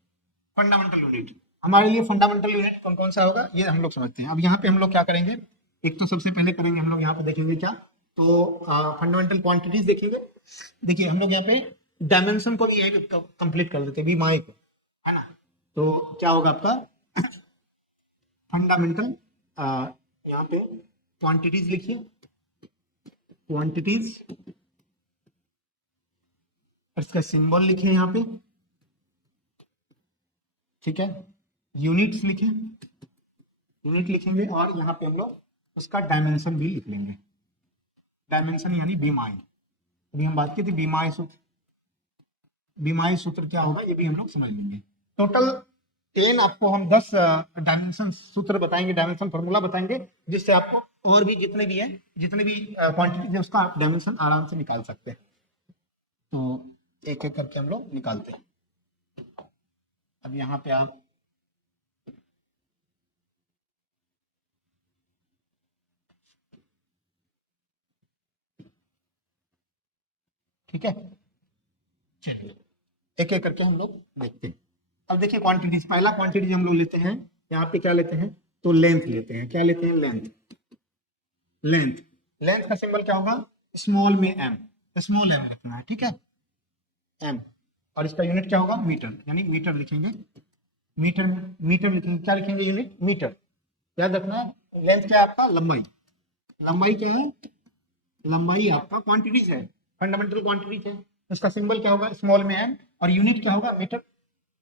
फंडामेंटल यूनिट हमारे लिए, फंडामेंटल यूनिट कौन कौन सा होगा ये हम लोग समझते हैं। अब यहाँ पे हम लोग क्या करेंगे, एक तो सबसे पहले करेंगे हम लोग यहाँ पे देखेंगे क्या, तो फंडामेंटल क्वांटिटीज देखेंगे। देखिए हम लोग यहाँ पे डायमेंशन को भी कंप्लीट कर देते हैं, बीमाई को, है ना। तो क्या होगा आपका फंडामेंटल, यहाँ पे क्वांटिटीज लिखिए, क्वांटिटीज, इसका सिंबल लिखिए यहाँ पे, ठीक है। यूनिट्स लिखें, यूनिट लिखेंगे, और यहाँ पे हम लोग उसका डायमेंशन भी लिख लेंगे। डायमेंशन यानी बीमाई, अभी हम बात की थी बीमाई सूत्र, बीमाई सूत्र क्या होगा ये भी हम लोग समझ लेंगे। टोटल 10 आपको हम 10 डायमेंशन सूत्र बताएंगे, डायमेंशन फॉर्मूला बताएंगे, जिससे आपको और भी जितने भी है, जितने भी क्वांटिटी है उसका डायमेंशन आराम से निकाल सकते हैं। तो एक एक करके हम लोग निकालते हैं। अब यहाँ पे आप ठीक है, चलिए एक एक करके हम लोग देखते हैं। अब देखिए क्वांटिटीज, पहला क्वांटिटी हम लोग लेते हैं, यहाँ पे क्या लेते हैं, तो लेंथ लेते हैं। क्या लेते हैं, लेंथ। लेंथ, लेंथ का सिंबल क्या होगा, स्मॉल में एम, स्मॉल एम लिखना है, ठीक है, एम। और इसका यूनिट क्या होगा, मीटर, यानी मीटर लिखेंगे, मीटर, मीटर लिखेंगे, क्या लिखेंगे, यूनिट मीटर। याद रखना है लेंथ क्या है आपका, लंबाई, लंबाई क्या है, लंबाई आपका क्वांटिटीज है, फंडामेंटल क्वांटिटीज है। उसका सिंबल क्या होगा, स्मॉल में एम, और यूनिट क्या होगा, मीटर।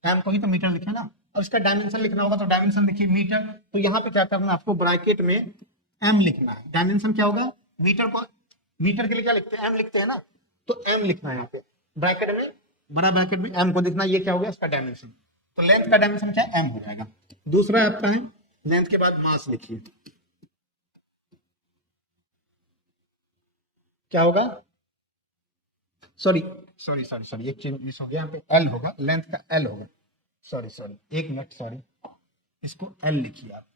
एम को ही तो मीटर लिखे ना। और इसका डायमेंशन लिखना होगा, तो डायमेंशन देखिए मीटर, तो यहाँ पे क्या करना है आपको, ब्रैकेट में एम लिखना है। डायमेंशन क्या होगा, मीटर को, मीटर के लिए क्या लिखते हैं, एम लिखते हैं ना, तो एम लिखना है यहाँ पे ब्रैकेट में, बड़ा ब्रैकेट में एम को दिखना, ये क्या हो गया इसका डायमेंशन। तो लेंथ का डायमेंशन क्या है, एम हो जाएगा। दूसरा आपका है, लेंथ के बाद मास लिखिए, क्या होगा, सॉरी सॉरी सॉरी सॉरी, एक चीज मिस हो गया यहाँ पे, एल होगा, लेंथ का एल होगा, सॉरी सॉरी, एक मिनट, सॉरी, इसको एल लिखिए आप।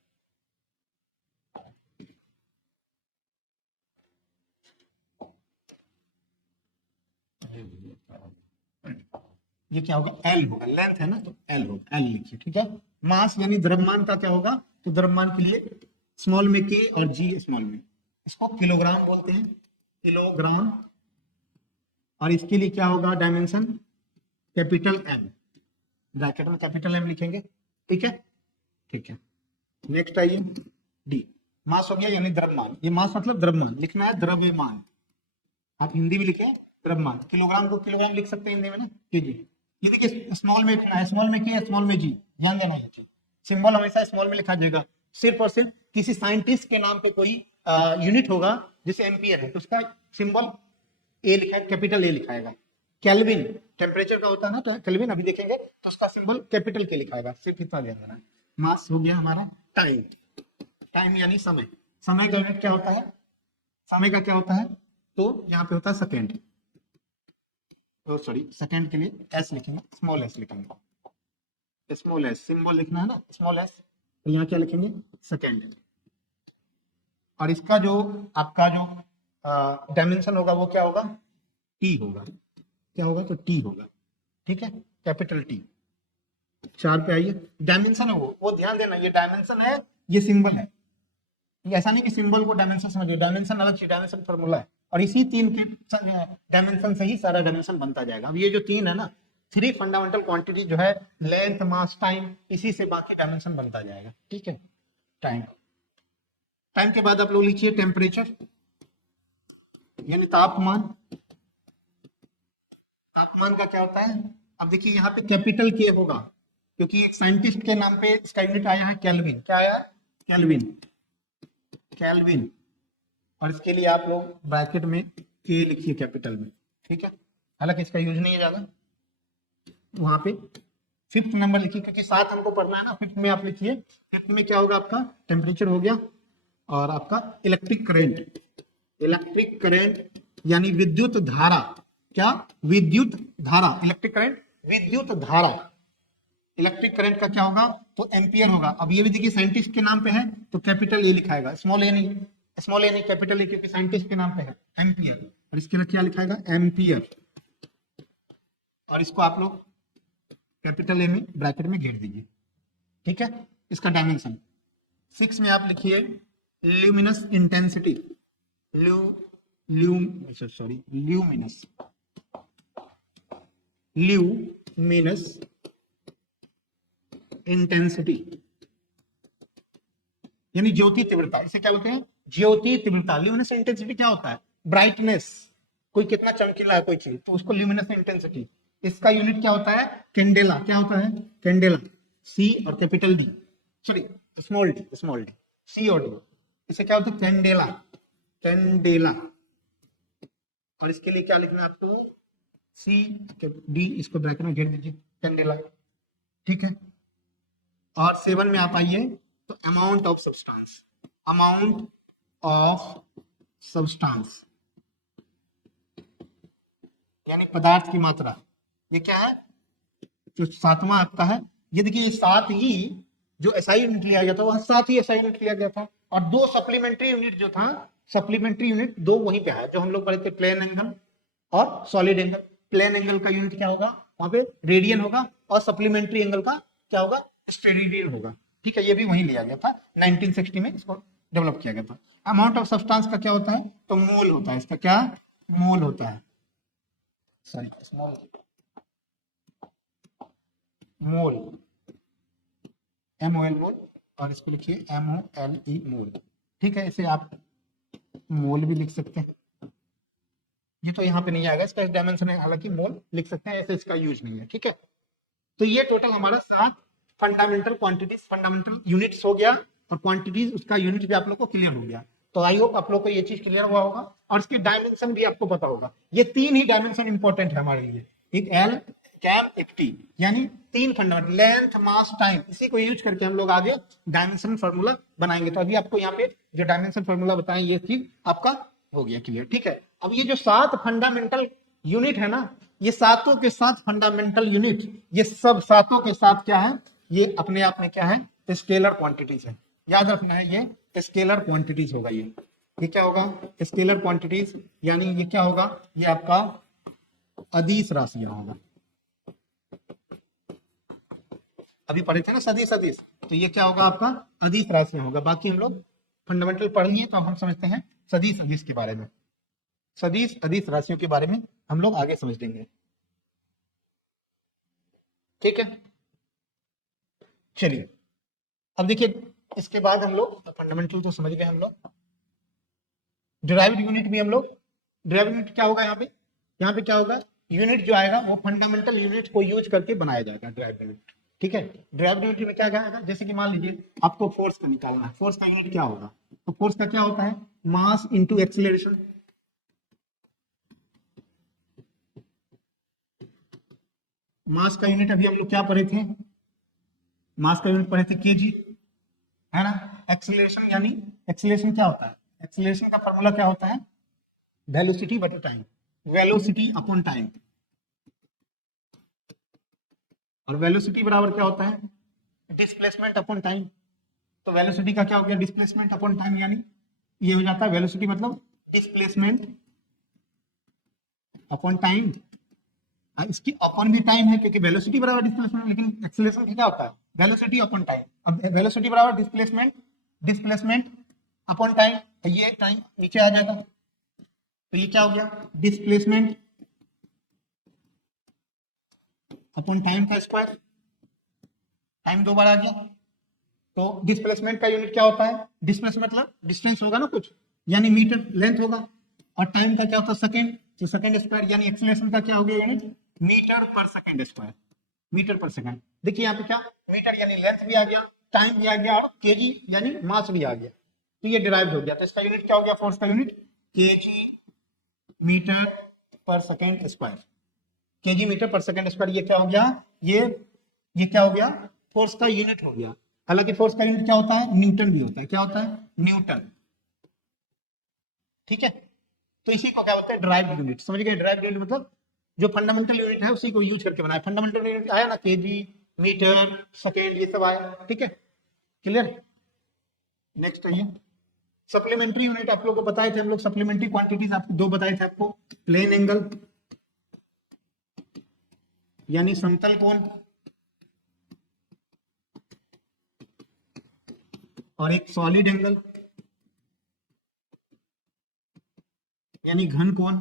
ये क्या होगा, एल होगा, लेंथ है ना, तो एल होगा, एल लिखिए, ठीक है। मास यानी द्रव्यमान का क्या होगा, तो द्रव्यमान के लिए स्मॉल में के और जी स्मॉल में, इसको किलोग्राम बोलते हैं, किलोग्राम। और इसके लिए क्या होगा, डायमेंशन कैपिटल एम, ब्रैकेट में कैपिटल एम लिखेंगे, ठीक है, ठीक है। नेक्स्ट आइए, डी, मास हो गया यानी द्रव्यमान, ये मास मतलब द्रव्यमान लिखना है, द्रव्यमान, आप हिंदी में लिखे द्रव्यमान, किलोग्राम को किलोग्राम लिख सकते हैं हिंदी में ना, कीजिए। ये देखिए स्मॉल में लिखना है, स्मॉल में की, स्मॉल में जी, ध्यान देना ये चीज, सिंबल हमेशा स्मॉल में लिखा जाएगा। सिर्फ और सिर्फ किसी साइंटिस्ट के नाम पे कोई यूनिट होगा, जैसे एम्पियर है, तो उसका सिंबल ए लिखा है, कैपिटल ए लिखाएगा। केल्विन टेम्परेचर का होता है ना, तो केल्विन अभी देखेंगे, तो उसका सिंबल कैपिटल के लिखाएगा, सिर्फ इतना ध्यान देना। मास हो गया हमारा, टाइम, टाइम यानी समय, समय का यूनिट क्या होता है, समय का क्या होता है, तो यहाँ पे होता है सेकेंड, सॉरी सेकेंड के लिए एस लिखेंगे, स्मॉल एस लिखेंगे, स्मॉल एस, सिंबल लिखना है ना स्मॉल एस, तो यहाँ क्या लिखेंगे, सेकेंड। और इसका जो आपका जो डायमेंशन होगा वो क्या होगा, टी होगा, क्या होगा, तो टी होगा, ठीक है, कैपिटल टी। 4 पे आइए, डायमेंशन है वो ध्यान देना, ये डायमेंशन है, ये सिंबल है। ये ऐसा नहीं कि सिंबल को डायमेंशन समझिए, डायमेंशन अलग चीज, डायमेंशन फार्मूला है, और इसी 3 के डायमेंशन से ही सारा डायमेंशन बनता जाएगा। अब ये जो 3 है ना, 3 फंडामेंटल क्वांटिटी जो है, लेंथ, मास, टाइम, इसी से बाकी डायमेंशन बनता जाएगा। ठीक है, टाइम, टाइम के बाद आप लोग लिखिए टेम्परेचर, यानी तापमान। तापमान का क्या होता है, अब देखिए यहाँ पे कैपिटल के होगा, क्योंकि एक साइंटिस्ट के नाम पे इसका यूनिट आया है केल्विन। क्या आया, केल्विन, केल्विन। और इसके लिए आप लोग ब्रैकेट में के लिखिए कैपिटल में। ठीक है, हालांकि इसका यूज नहीं है ज्यादा, वहां पे 5th नंबर लिखिए, क्योंकि 7 हमको पढ़ना है ना। 5th में आप लिखिए, 5th में क्या होगा आपका, टेम्परेचर हो गया, और आपका इलेक्ट्रिक करंट, इलेक्ट्रिक करंट यानी विद्युत धारा। क्या, विद्युत धारा, इलेक्ट्रिक करंट, विद्युत धारा। इलेक्ट्रिक करंट का क्या होगा, तो एम्पियर होगा। अब ये भी देखिए साइंटिस्ट के नाम पे है, तो कैपिटल ए लिखाएगा, स्मॉल ए नहीं, स्मॉल ए नहीं, कैपिटल ए, क्योंकि साइंटिस्ट के नाम पे है, एम्पियर। और इसके लिए क्या लिखाएगा, एम्पियर। और इसको आप लोग कैपिटल ए में ब्रैकेट में घेर दीजिए। ठीक है, इसका डायमेंशन 6 में आप लिखिए luminous intensity, luminous, luminous intensity, यानी ज्योति तीव्रता। इसे क्या बोलते हैं, ज्योति तीव्रता। ल्यूमिनस इंटेंसिटी क्या होता है, ब्राइटनेस, कोई कितना चमकीला है कोई चीज, तो उसको ल्यूमिनस इंटेंसिटी। इसका यूनिट क्या होता है, कैंडेला। क्या होता है, कैंडेला, सी और capital D, sorry small D, small D, C और डी। इसे क्या होता है, कैंडेला, कैंडेला। और इसके लिए क्या लिखना है आपको, सी डी, इसको ब्रैकेट में घेर दीजिए, कैंडेला। ठीक है, और 7 में आप आइए, तो amount of substance, amount of substance यानी पदार्थ की मात्रा। ये क्या है, जो 7वां आपका है। ये देखिए, ये 7 ही जो एसआई यूनिट लिया गया था, वहां 7 ही एसआई यूनिट लिया गया था, और 2 सप्लीमेंट्री यूनिट जो था, सप्लीमेंट्री यूनिट 2 वहीं पे है, जो हम लोग पढ़े थे, प्लेन एंगल और सॉलिड एंगल। प्लेन एंगल का यूनिट क्या होगा, वहां पे रेडियन होगा, और सप्लीमेंट्री एंगल का क्या होगा, स्टेरेडियन होगा। ठीक है, ये भी वहीं लिया गया था, 1960 में इसको डेवलप किया गया था। अमाउंट ऑफ सब्सटेंस का क्या होता है, तो मोल होता है, इसका क्या, मोल होता है, सॉरी स्मॉल, मोल, MOL मोल, और इसको लिखिए MOLE मोल। ठीक है, इसे आप मोल भी लिख सकते हैं, ये तो यहाँ पे नहीं आएगा, इसका डायमेंशन है, हालांकि मोल लिख सकते हैं, ऐसे इसका यूज नहीं है। ठीक है, तो ये टोटल हमारा 7 फंडामेंटल क्वांटिटीज, फंडामेंटल यूनिट्स हो गया, और क्वांटिटीज उसका यूनिट भी आप लोग को क्लियर हो गया। तो आई होप आप लोग को ये चीज क्लियर हुआ होगा, और इसके डायमेंशन भी आपको पता होगा। ये 3 ही डायमेंशन इंपॉर्टेंट है हमारे लिए, एक एल, कैम, एक टी, यानी 3 फंडामेंटल, लेंथ, मास, टाइम, इसी को यूज करके हम लोग आगे डायमेंशन फार्मूला बनाएंगे। तो अभी आपको यहाँ पे जो डायमेंशन फार्मूला बताएं, ये चीज आपका हो गया क्लियर। ठीक है, अब ये जो 7 फंडामेंटल यूनिट है ना, ये सातों के साथ फंडामेंटल यूनिट, ये सब सातों के साथ क्या है, ये अपने आप में क्या है, स्केलर क्वांटिटीज है। याद रखना है, ये स्केलर क्वांटिटीज होगा। ये क्या होगा, स्केलर क्वांटिटीज, यानी ये क्या होगा, ये आपका अदिश राशियां होगा। अभी पढ़े थे ना सदिश, सदिश, तो ये क्या होगा आपका, अदिश राशियां होगा। बाकी हम लोग फंडामेंटल पढ़ लिए, तो अब हम समझते हैं सदिश, सदिश के बारे में, सदिश, अदिश राशियों के बारे में हम लोग आगे समझ लेंगे। ठीक है, चलिए अब देखिए, इसके बाद हम लोग फंडामेंटल तो समझ गए हम लोग, डिराइव्ड यूनिट भी हम लोग, डिराइव्ड यूनिट क्या होगा, यहाँ पे क्या होगा, यूनिट जो आएगा वो फंडामेंटल यूनिट को यूज करके बनाया जाएगा, डिराइव्ड यूनिट। ठीक है, डिराइव्ड यूनिट में क्या आएगा, जैसे कि मान लीजिए आपको फोर्स का निकालना है, फोर्स का यूनिट क्या होगा, तो फोर्स का क्या होता है, मास इंटू एक्सीलरेशन। मास का यूनिट अभी हम लोग क्या पढ़े थे, मास का यूनिट पढ़े थे केजी, है ना। एक्सीलरेशन, यानी एक्सीलरेशन क्या होता है, एक्सीलरेशन का फॉर्मूला क्या होता है, वेलोसिटी बटा टाइम, वेलोसिटी अपॉन टाइम। और वेलोसिटी बराबर क्या होता है, डिस्प्लेसमेंट अपॉन टाइम। तो वेलोसिटी का क्या हो गया, डिस्प्लेसमेंट अपॉन टाइम, यानी ये हो जाता है वेलोसिटी मतलब डिस्प्लेसमेंट अपॉन टाइम, इसकी अपन भी टाइम है क्योंकि वेलोसिटी बराबर डिस्प्लेसमेंट, लेकिन एक्सेलरेशन क्या होता है, वेलोसिटी अपन टाइम। अब वेलोसिटी बराबर डिस्प्लेसमेंट, डिस्प्लेसमेंट अपन टाइम, ये टाइम नीचे आ जाएगा, तो ये क्या हो गया, डिस्प्लेसमेंट अपन टाइम का स्क्वायर, टाइम 2 बार आ गया। तो डिस्प्लेसमेंट का यूनिट क्या होता है, डिस्प्लेसमेंट मतलब डिस्टेंस होगा ना कुछ, यानी मीटर लेंथ होगा, और टाइम का क्या होता है, सेकंड, तो सेकंड स्क्वायर, यानी एक्सेलरेशन का क्या हो गया यूनिट, मीटर पर सेकंड स्क्वायर, मीटर पर सेकंड। देखिए यहाँ पे क्या, मीटर यानी लेंथ भी आ गया, टाइम भी आ गया, और केजी यानी मास भी आ गया, तो ये डिराइव हो गया। तो इसका यूनिट क्या हो गया, फोर्स का यूनिट केजी मीटर पर सेकंड स्क्वायर, केजी मीटर पर सेकंड स्क्वायर। ये क्या हो गया, ये क्या हो गया, फोर्स का यूनिट हो गया। हालांकि फोर्स का यूनिट क्या होता है, न्यूटन भी होता है, क्या होता है, न्यूटन, ठीक है। तो इसी को क्या बोलते हैं, ड्राइव यूनिट, समझ गए, ड्राइव यूनिट मतलब जो फंडामेंटल यूनिट है उसी को यूज करके बनाया। फंडामेंटल यूनिट आया ना, केजी मीटर सेकेंड, ये सब आया, ठीक है, क्लियर। नेक्स्ट है ये सप्लीमेंट्री यूनिट, आप लोगों को बताए थे हम लोग, सप्लीमेंट्री क्वांटिटीज आपको दो बताए थे आपको, प्लेन एंगल यानी समतल कोण, और एक सॉलिड एंगल यानी घन कोण,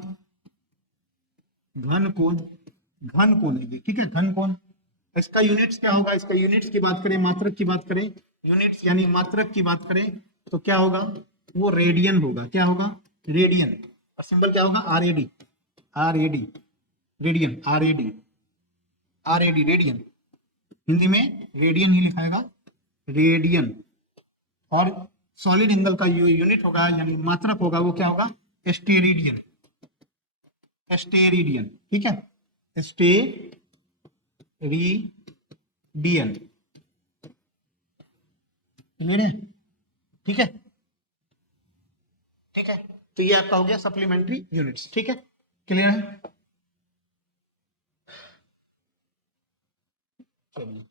घन कोण, घन कोण है, ठीक है, घन कोण। इसका यूनिट्स क्या होगा, इसका यूनिट्स की बात करें, मात्रक की बात करें, यूनिट्स यानी मात्रक की बात करें तो क्या होगा, वो रेडियन होगा, क्या होगा, रेडियन, और सिंबल क्या होगा, R A D, R A D, radian, R A D, R A D, radian, Hindi में रेडियन ही लिखाएगा, रेडियन। और सॉलिड एंगल का यूनिट होगा यानी मात्रक होगा, वो क्या होगा, स्टेरिडियन, स्टेरिडियन, ठीक है, स्टेरिडियन, क्लियर है, ठीक है, ठीक है। तो ये आपका हो गया सप्लीमेंट्री यूनिट्स, ठीक है, क्लियर है। चलिए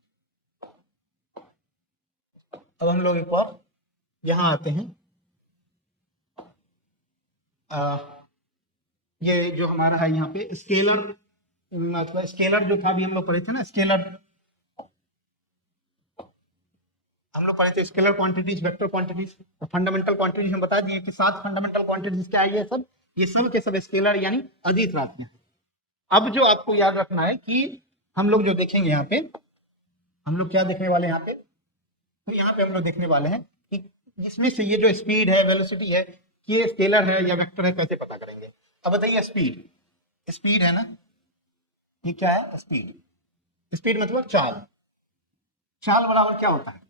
अब हम लोग एक और यहां आते हैं, ये जो हमारा है यहाँ पे स्केलर, मतलब स्केलर जो था, अभी हम लोग पढ़े थे ना स्केलर, हम लोग पढ़े थे scalar quantities, vector quantities, fundamental quantities हम बता दिए कि 7 फंडामेंटल क्वांटिटीज क्या है, ये सब के सब स्केलर यानी अदिश राशियां। अब जो आपको याद रखना है कि हम लोग जो देखेंगे यहाँ पे, हम लोग क्या देखने वाले हैं यहाँ पे, तो यहाँ पे हम लोग देखने वाले हैं कि इसमें से ये जो स्पीड है, वेलोसिटी है, ये स्केलर है या वेक्टर है, कैसे पता करेंगे। अब बताइए, स्पीड, स्पीड है ना, ये क्या है, स्पीड, स्पीड मतलब चाल, चाल बराबर क्या होता है,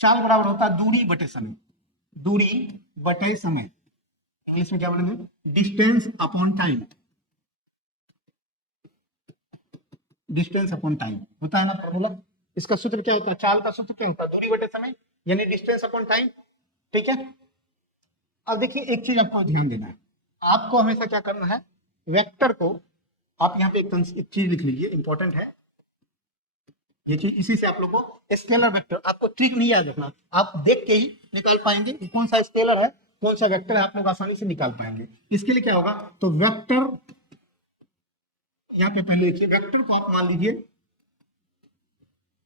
चाल बराबर होता है दूरी बटे समय, दूरी बटे समय, इंग्लिश में क्या बोलेंगे, distance upon time, distance upon time होता है ना फॉर्मूला। इसका सूत्र क्या होता है, चाल का सूत्र क्या होता है, दूरी बटे समय यानी डिस्टेंस अपॉन टाइम, ठीक है। अब देखिए एक चीज आपको ध्यान देना है, आपको हमेशा क्या करना है, वेक्टर को आप यहाँ पे एक चीज लिख लीजिए, इंपॉर्टेंट है ये चीज, इसी से आप लोगों को स्केलर वेक्टर, आपको ट्रिक नहीं याद रखना, आप देख के ही निकाल पाएंगे कि कौन सा स्केलर है कौन सा वेक्टर है, आप लोग आसानी से निकाल पाएंगे। इसके लिए क्या होगा, तो वेक्टर यहाँ पे पहले देखिए, वेक्टर को आप मान लीजिए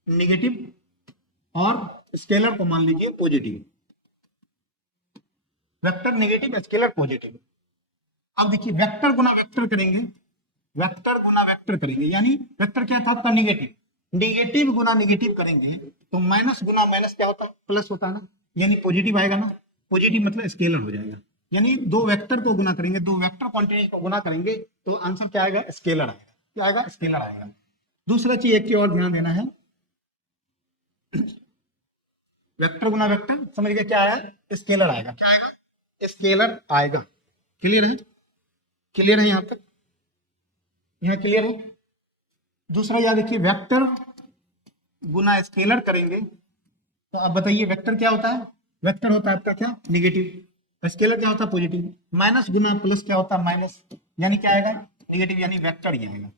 नेगेटिव और स्केलर को मान लीजिए positive, vector negative scalar positive. अब देखिए वेक्टर गुना वेक्टर करेंगे, वेक्टर गुना वेक्टर करेंगे, यानी वेक्टर क्या था आपका, निगेटिव, निगेटिव गुना निगेटिव करेंगे तो माइनस गुना माइनस क्या होता है, प्लस होता है ना, यानी पॉजिटिव आएगा ना, पॉजिटिव मतलब स्केलर हो जाएगा, यानी दो वेक्टर को गुना करेंगे, दो वेक्टर क्वांटिटी को गुना करेंगे तो आंसर क्या आएगा, स्केलर आएगा, क्या आएगा, स्केलर आएगा। दूसरा चीज एक की और ध्यान देना है, वेक्टर गुना वेक्टर समझ गए, क्या आया, स्केलर आएगा, क्या आएगा, स्केलर आएगा, क्लियर है, क्लियर है यहाँ तक, यहाँ क्लियर है। दूसरा याद रखिए, वेक्टर गुना स्केलर करेंगे तो अब बताइए वेक्टर क्या होता है, वेक्टर होता है आपका क्या, निगेटिव, स्केलर क्या होता है, पॉजिटिव, माइनस गुना प्लस क्या होता है, माइनस, यानी क्या आएगा, निगेटिव, यानी वेक्टर ही आएगा,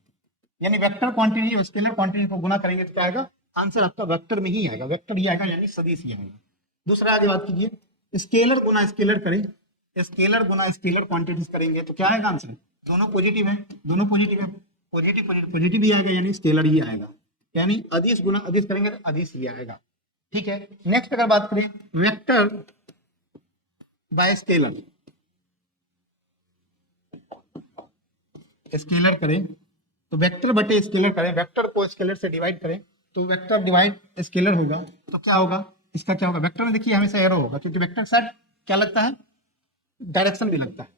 यानी वेक्टर क्वांटिटी और स्केलर क्वांटिटी को गुना करेंगे तो क्या आएगा, आंसर आपका वेक्टर में ही आएगा, वेक्टर ही आएगा, यानी सदिश ही आएगा। दूसरा आगे बात कीजिए, स्केलर गुना स्केलर करें, स्केलर गुना स्केलर क्वांटिटीज करेंगे तो क्या आएगा आंसर, दोनों पॉजिटिव है, दोनों पॉजिटिव है, पॉजिटिव पॉजिटिव पॉजिटिव ही आएगा, यानी स्केलर ही आएगा, यानी अदिश गुना अदिश करेंगे तो अदिश ही आएगा। ठीक है, नेक्स्ट अगर बात करें वेक्टर बाय स्केलर, स्केलर करें तो वेक्टर बटे स्केलर करें, वेक्टर को स्केलर से डिवाइड करें तो वेक्टर डिवाइड स्केलर होगा, तो क्या होगा इसका, क्या होगा, वेक्टर में देखिए हमेशा एरो होगा क्योंकि वेक्टर के साथ क्या लगता है, डायरेक्शन भी लगता है।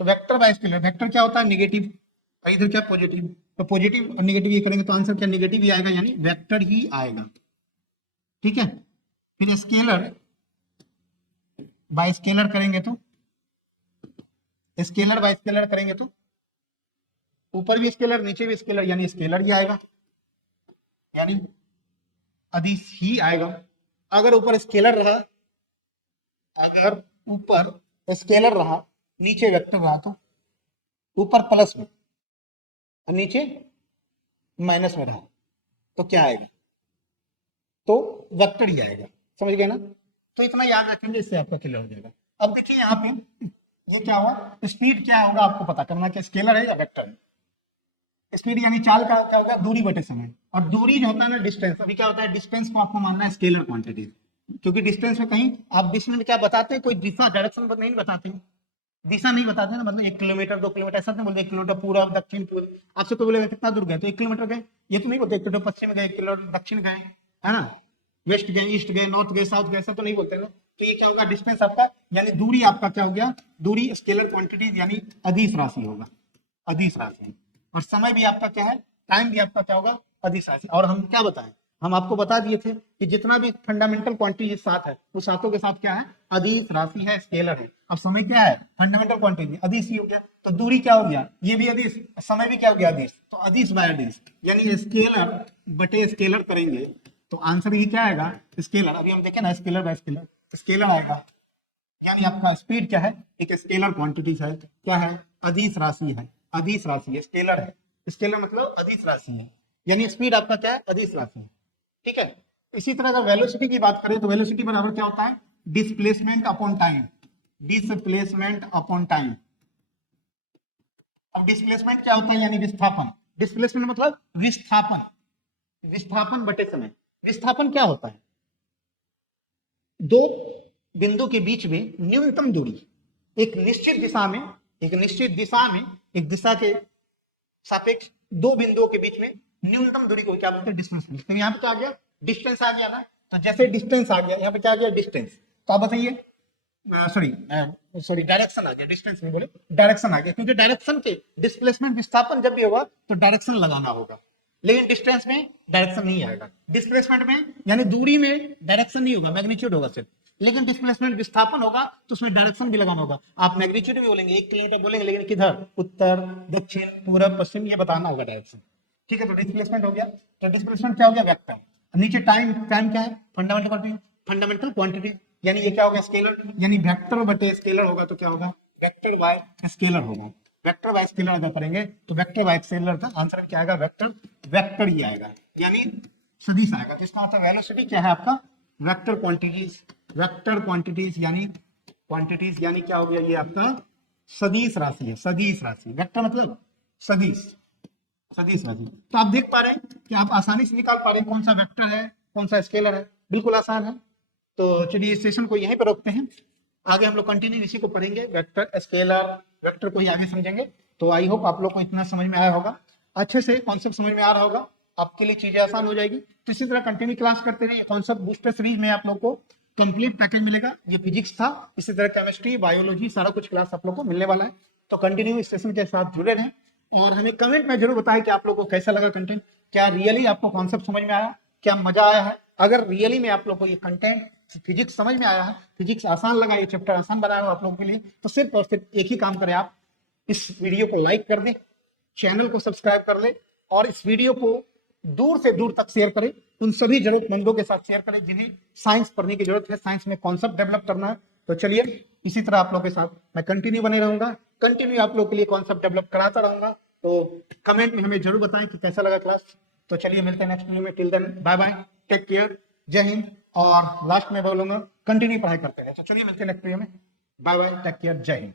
तो वेक्टर बाय स्केलर, वेक्टर क्या होता है नेगेटिव, और इधर क्या पॉजिटिव, तो पॉजिटिव और नेगेटिव ये करेंगे तो आंसर क्या नेगेटिव ही आएगा, यानी वेक्टर ही आएगा। ठीक है, फिर स्केलर बाय स्केलर करेंगे तो, स्केलर बाय स्केलर करेंगे तो ऊपर भी स्केलर नीचे भी स्केलर, यानी स्केलर ही आएगा, यानी अदिश ही आएगा। अगर ऊपर स्केलर रहा, अगर ऊपर स्केलर रहा नीचे वेक्टर रहा तो ऊपर प्लस में और नीचे माइनस में रहा तो क्या आएगा, तो वेक्टर ही आएगा। समझ गए ना, तो इतना याद रखेंगे, इससे आपका क्लियर हो जाएगा। अब देखिए यहाँ पे ये क्या हुआ, स्पीड क्या होगा आपको पता करना कि स्केलर है या वेक्टर है। स्पीड यानी चाल का क्या होगा, दूरी बटे समय, और दूरी जो होता है ना डिस्टेंस, अभी क्या होता है डिस्टेंस को आपको मानना है स्केलर क्वांटिटी, क्योंकि डिस्टेंस में कहीं आप डिस्टेंस में क्या बताते हैं, कोई दिशा डायरेक्शन नहीं बताते, दिशा नहीं बताते ना, मतलब 1 किलोमीटर 2 किलोमीटर ऐसा नहीं बोलते, 1 किलोमीटर पूर्व दक्षिण पूर्व, आपसे कोई बोलेगा कितना दूर गए तो 1 किलोमीटर गए, ये तो नहीं बोलते 1 किलोमीटर पश्चिम गए, 1 किलोमीटर दक्षिण गए, है ना, वेस्ट गए ईस्ट गए नॉर्थ गए साउथ गए, ऐसा तो नहीं बोलते ना। तो ये क्या होगा डिस्टेंस आपका, यानी दूरी आपका क्या हो गया, दूरी स्केलर क्वांटिटी यानी अदिश राशि होगा, अदिश राशि। और समय भी आपका क्या है, टाइम भी आपका क्या होगा, अदिश राशि। और हम क्या बताएं, हम आपको बता दिए थे कि जितना भी फंडामेंटल क्वांटिटी सात है उस सातों के साथ क्या है, अदिश राशि है, स्केलर है। अब समय क्या है, फंडामेंटल क्वांटिटी अदिश ही हो गया, तो दूरी क्या हो गया, ये भी अदिश, समय भी क्या हो गया अदिश, तो अदिश बाय अदिश, यानी स्केलर बटे स्केलर करेंगे तो आंसर ये क्या आएगा, स्केलर। अभी हम देखें ना स्केलर बाय स्केलर, स्केलर आएगा, यानी आपका स्पीड क्या है, एक स्केलर क्वांटिटी है, क्या है, अदिश राशि है, अदिश राशि है, स्केलर है, स्केलर मतलब अदिश राशि है, यानी स्पीड आपका क्या है, अदिश राशि है। ठीक है, इसी तरह अगर वेलोसिटी की बात करें तो वेलोसिटी बराबर क्या होता है, displacement upon time, displacement upon time. अब डिस्प्लेसमेंट क्या होता है, यानी विस्थापन, डिस्प्लेसमेंट मतलब विस्थापन, विस्थापन बटे समय। विस्थापन क्या होता है, दो बिंदु के बीच में न्यूनतम दूरी, एक निश्चित दिशा में, एक निश्चित दिशा में, एक दिशा के सापेक्ष दो बिंदुओं के बीच में न्यूनतम दूरी को क्या बोलते हैं, डिस्टेंस। तो यहाँ पे क्या आ गया, डिस्टेंस आ गया ना, तो जैसे डिस्टेंस आ गया यहाँ पे क्या आ गया, डिस्टेंस, तो आप बताइए, सॉरी डायरेक्शन आ गया, डिस्टेंस नहीं बोले, डायरेक्शन आ गया, क्योंकि डायरेक्शन के डिस्प्लेसमेंट विस्थापन जब भी होगा तो डायरेक्शन लगाना होगा, लेकिन डिस्टेंस में डायरेक्शन नहीं आएगा। डिस्प्लेसमेंट में यानी दूरी में डायरेक्शन नहीं होगा, मैग्नीट्यूड होगा सिर्फ, लेकिन डिस्प्लेसमेंट विस्थापन होगा तो उसमें डायरेक्शन भी लगाना होगा। आप मैग्नीट्यूड भी बोलेंगे 1 किलोमीटर बोलेंगे, लेकिन किधर, उत्तर दक्षिण पूर्व पश्चिम, ये बताना होगा डायरेक्शन। ठीक है, तो डिस्प्लेसमेंट हो गया, तो डिस्प्लेसमेंट क्या हो गया, वेक्टर। नीचे टाइम, टाइम क्या है, फंडामेंटल क्वांटिटी, फंडामेंटल क्वांटिटी, यानी ये क्या होगा, स्केलर, यानी वेक्टर बटे स्केलर होगा तो क्या होगा, वेक्टर बाय स्केलर होगा। वेक्टर बाय स्केलर अगर करेंगे तो वेक्टर बाय स्केलर का आंसर क्या आएगा, वेक्टर, वेक्टर ही आएगा, यानी सदिश आएगा। तो इसका मतलब वेलोसिटी क्या है आपका, वेक्टर क्वांटिटीज, वेक्टर क्वांटिटीज यानी क्वांटिटीज, यानी क्या हो गया, ये आपका सदिश राशि है, सदिश राशि, वेक्टर मतलब सदिश, सदिश राशि। तो आप देख पा रहे हैं कि आप आसानी से निकाल पा रहे हैं कौन सा वेक्टर है कौन सा स्केलर है, बिल्कुल आसान है। तो चलिए इस सेशन को यहीं पर रोकते हैं, आगे हम लोग कंटिन्यू इसी को पढ़ेंगे, वेक्टर स्केलर वेक्टर को ही आगे समझेंगे। तो आई होप आप लोग को इतना समझ में आया होगा, अच्छे से कॉन्सेप्ट समझ में आ रहा होगा, आपके लिए चीजें आसान हो जाएगी। तो इसी तरह कंटिन्यू क्लास करते रहिए, कॉन्सेप्ट बूस्टर सीरीज में आप लोग को कंप्लीट पैकेज मिलेगा। ये फिजिक्स था, इसी तरह केमिस्ट्री बायोलॉजी सारा कुछ क्लास आप लोग को मिलने वाला है। तो कंटिन्यू इस सेशन के साथ जुड़े रहें और हमें कमेंट में जरूर बताएं कि आप लोग को कैसा लगा कंटेंट, क्या रियली आपको कॉन्सेप्ट समझ में आया, क्या मजा आया है। अगर रियली में आप लोग को ये कंटेंट फिजिक्स समझ में आया है, फिजिक्स आसान लगा, ये चैप्टर आसान बनाया हो आप लोगों के लिए, तो सिर्फ और सिर्फ एक ही काम करें, आप इस वीडियो को लाइक कर दें, चैनल को सब्सक्राइब कर लें और इस वीडियो को दूर से दूर तक शेयर करें, उन सभी जरूरतमंदों के साथ शेयर करें जिन्हें साइंस पढ़ने की जरूरत है, साइंस में कॉन्सेप्ट डेवलप करना है। तो चलिए इसी तरह आप लोग के साथ मैं कंटिन्यू बने रहूंगा, कंटिन्यू आप लोग के लिए कॉन्सेप्ट डेवलप कराता रहूंगा। तो कमेंट में हमें जरूर बताएं कि कैसा लगा क्लास। तो चलिए मिलते हैं नेक्स्ट वीडियो में, till then bye bye, take care, जय हिंद। और लास्ट में बोलूंगा कंटिन्यू पढ़ाई करते रहे। तो चलिए मिलते हैं नेक्स्ट वीडियो में, बाय बाय, टेक केयर, जय हिंद।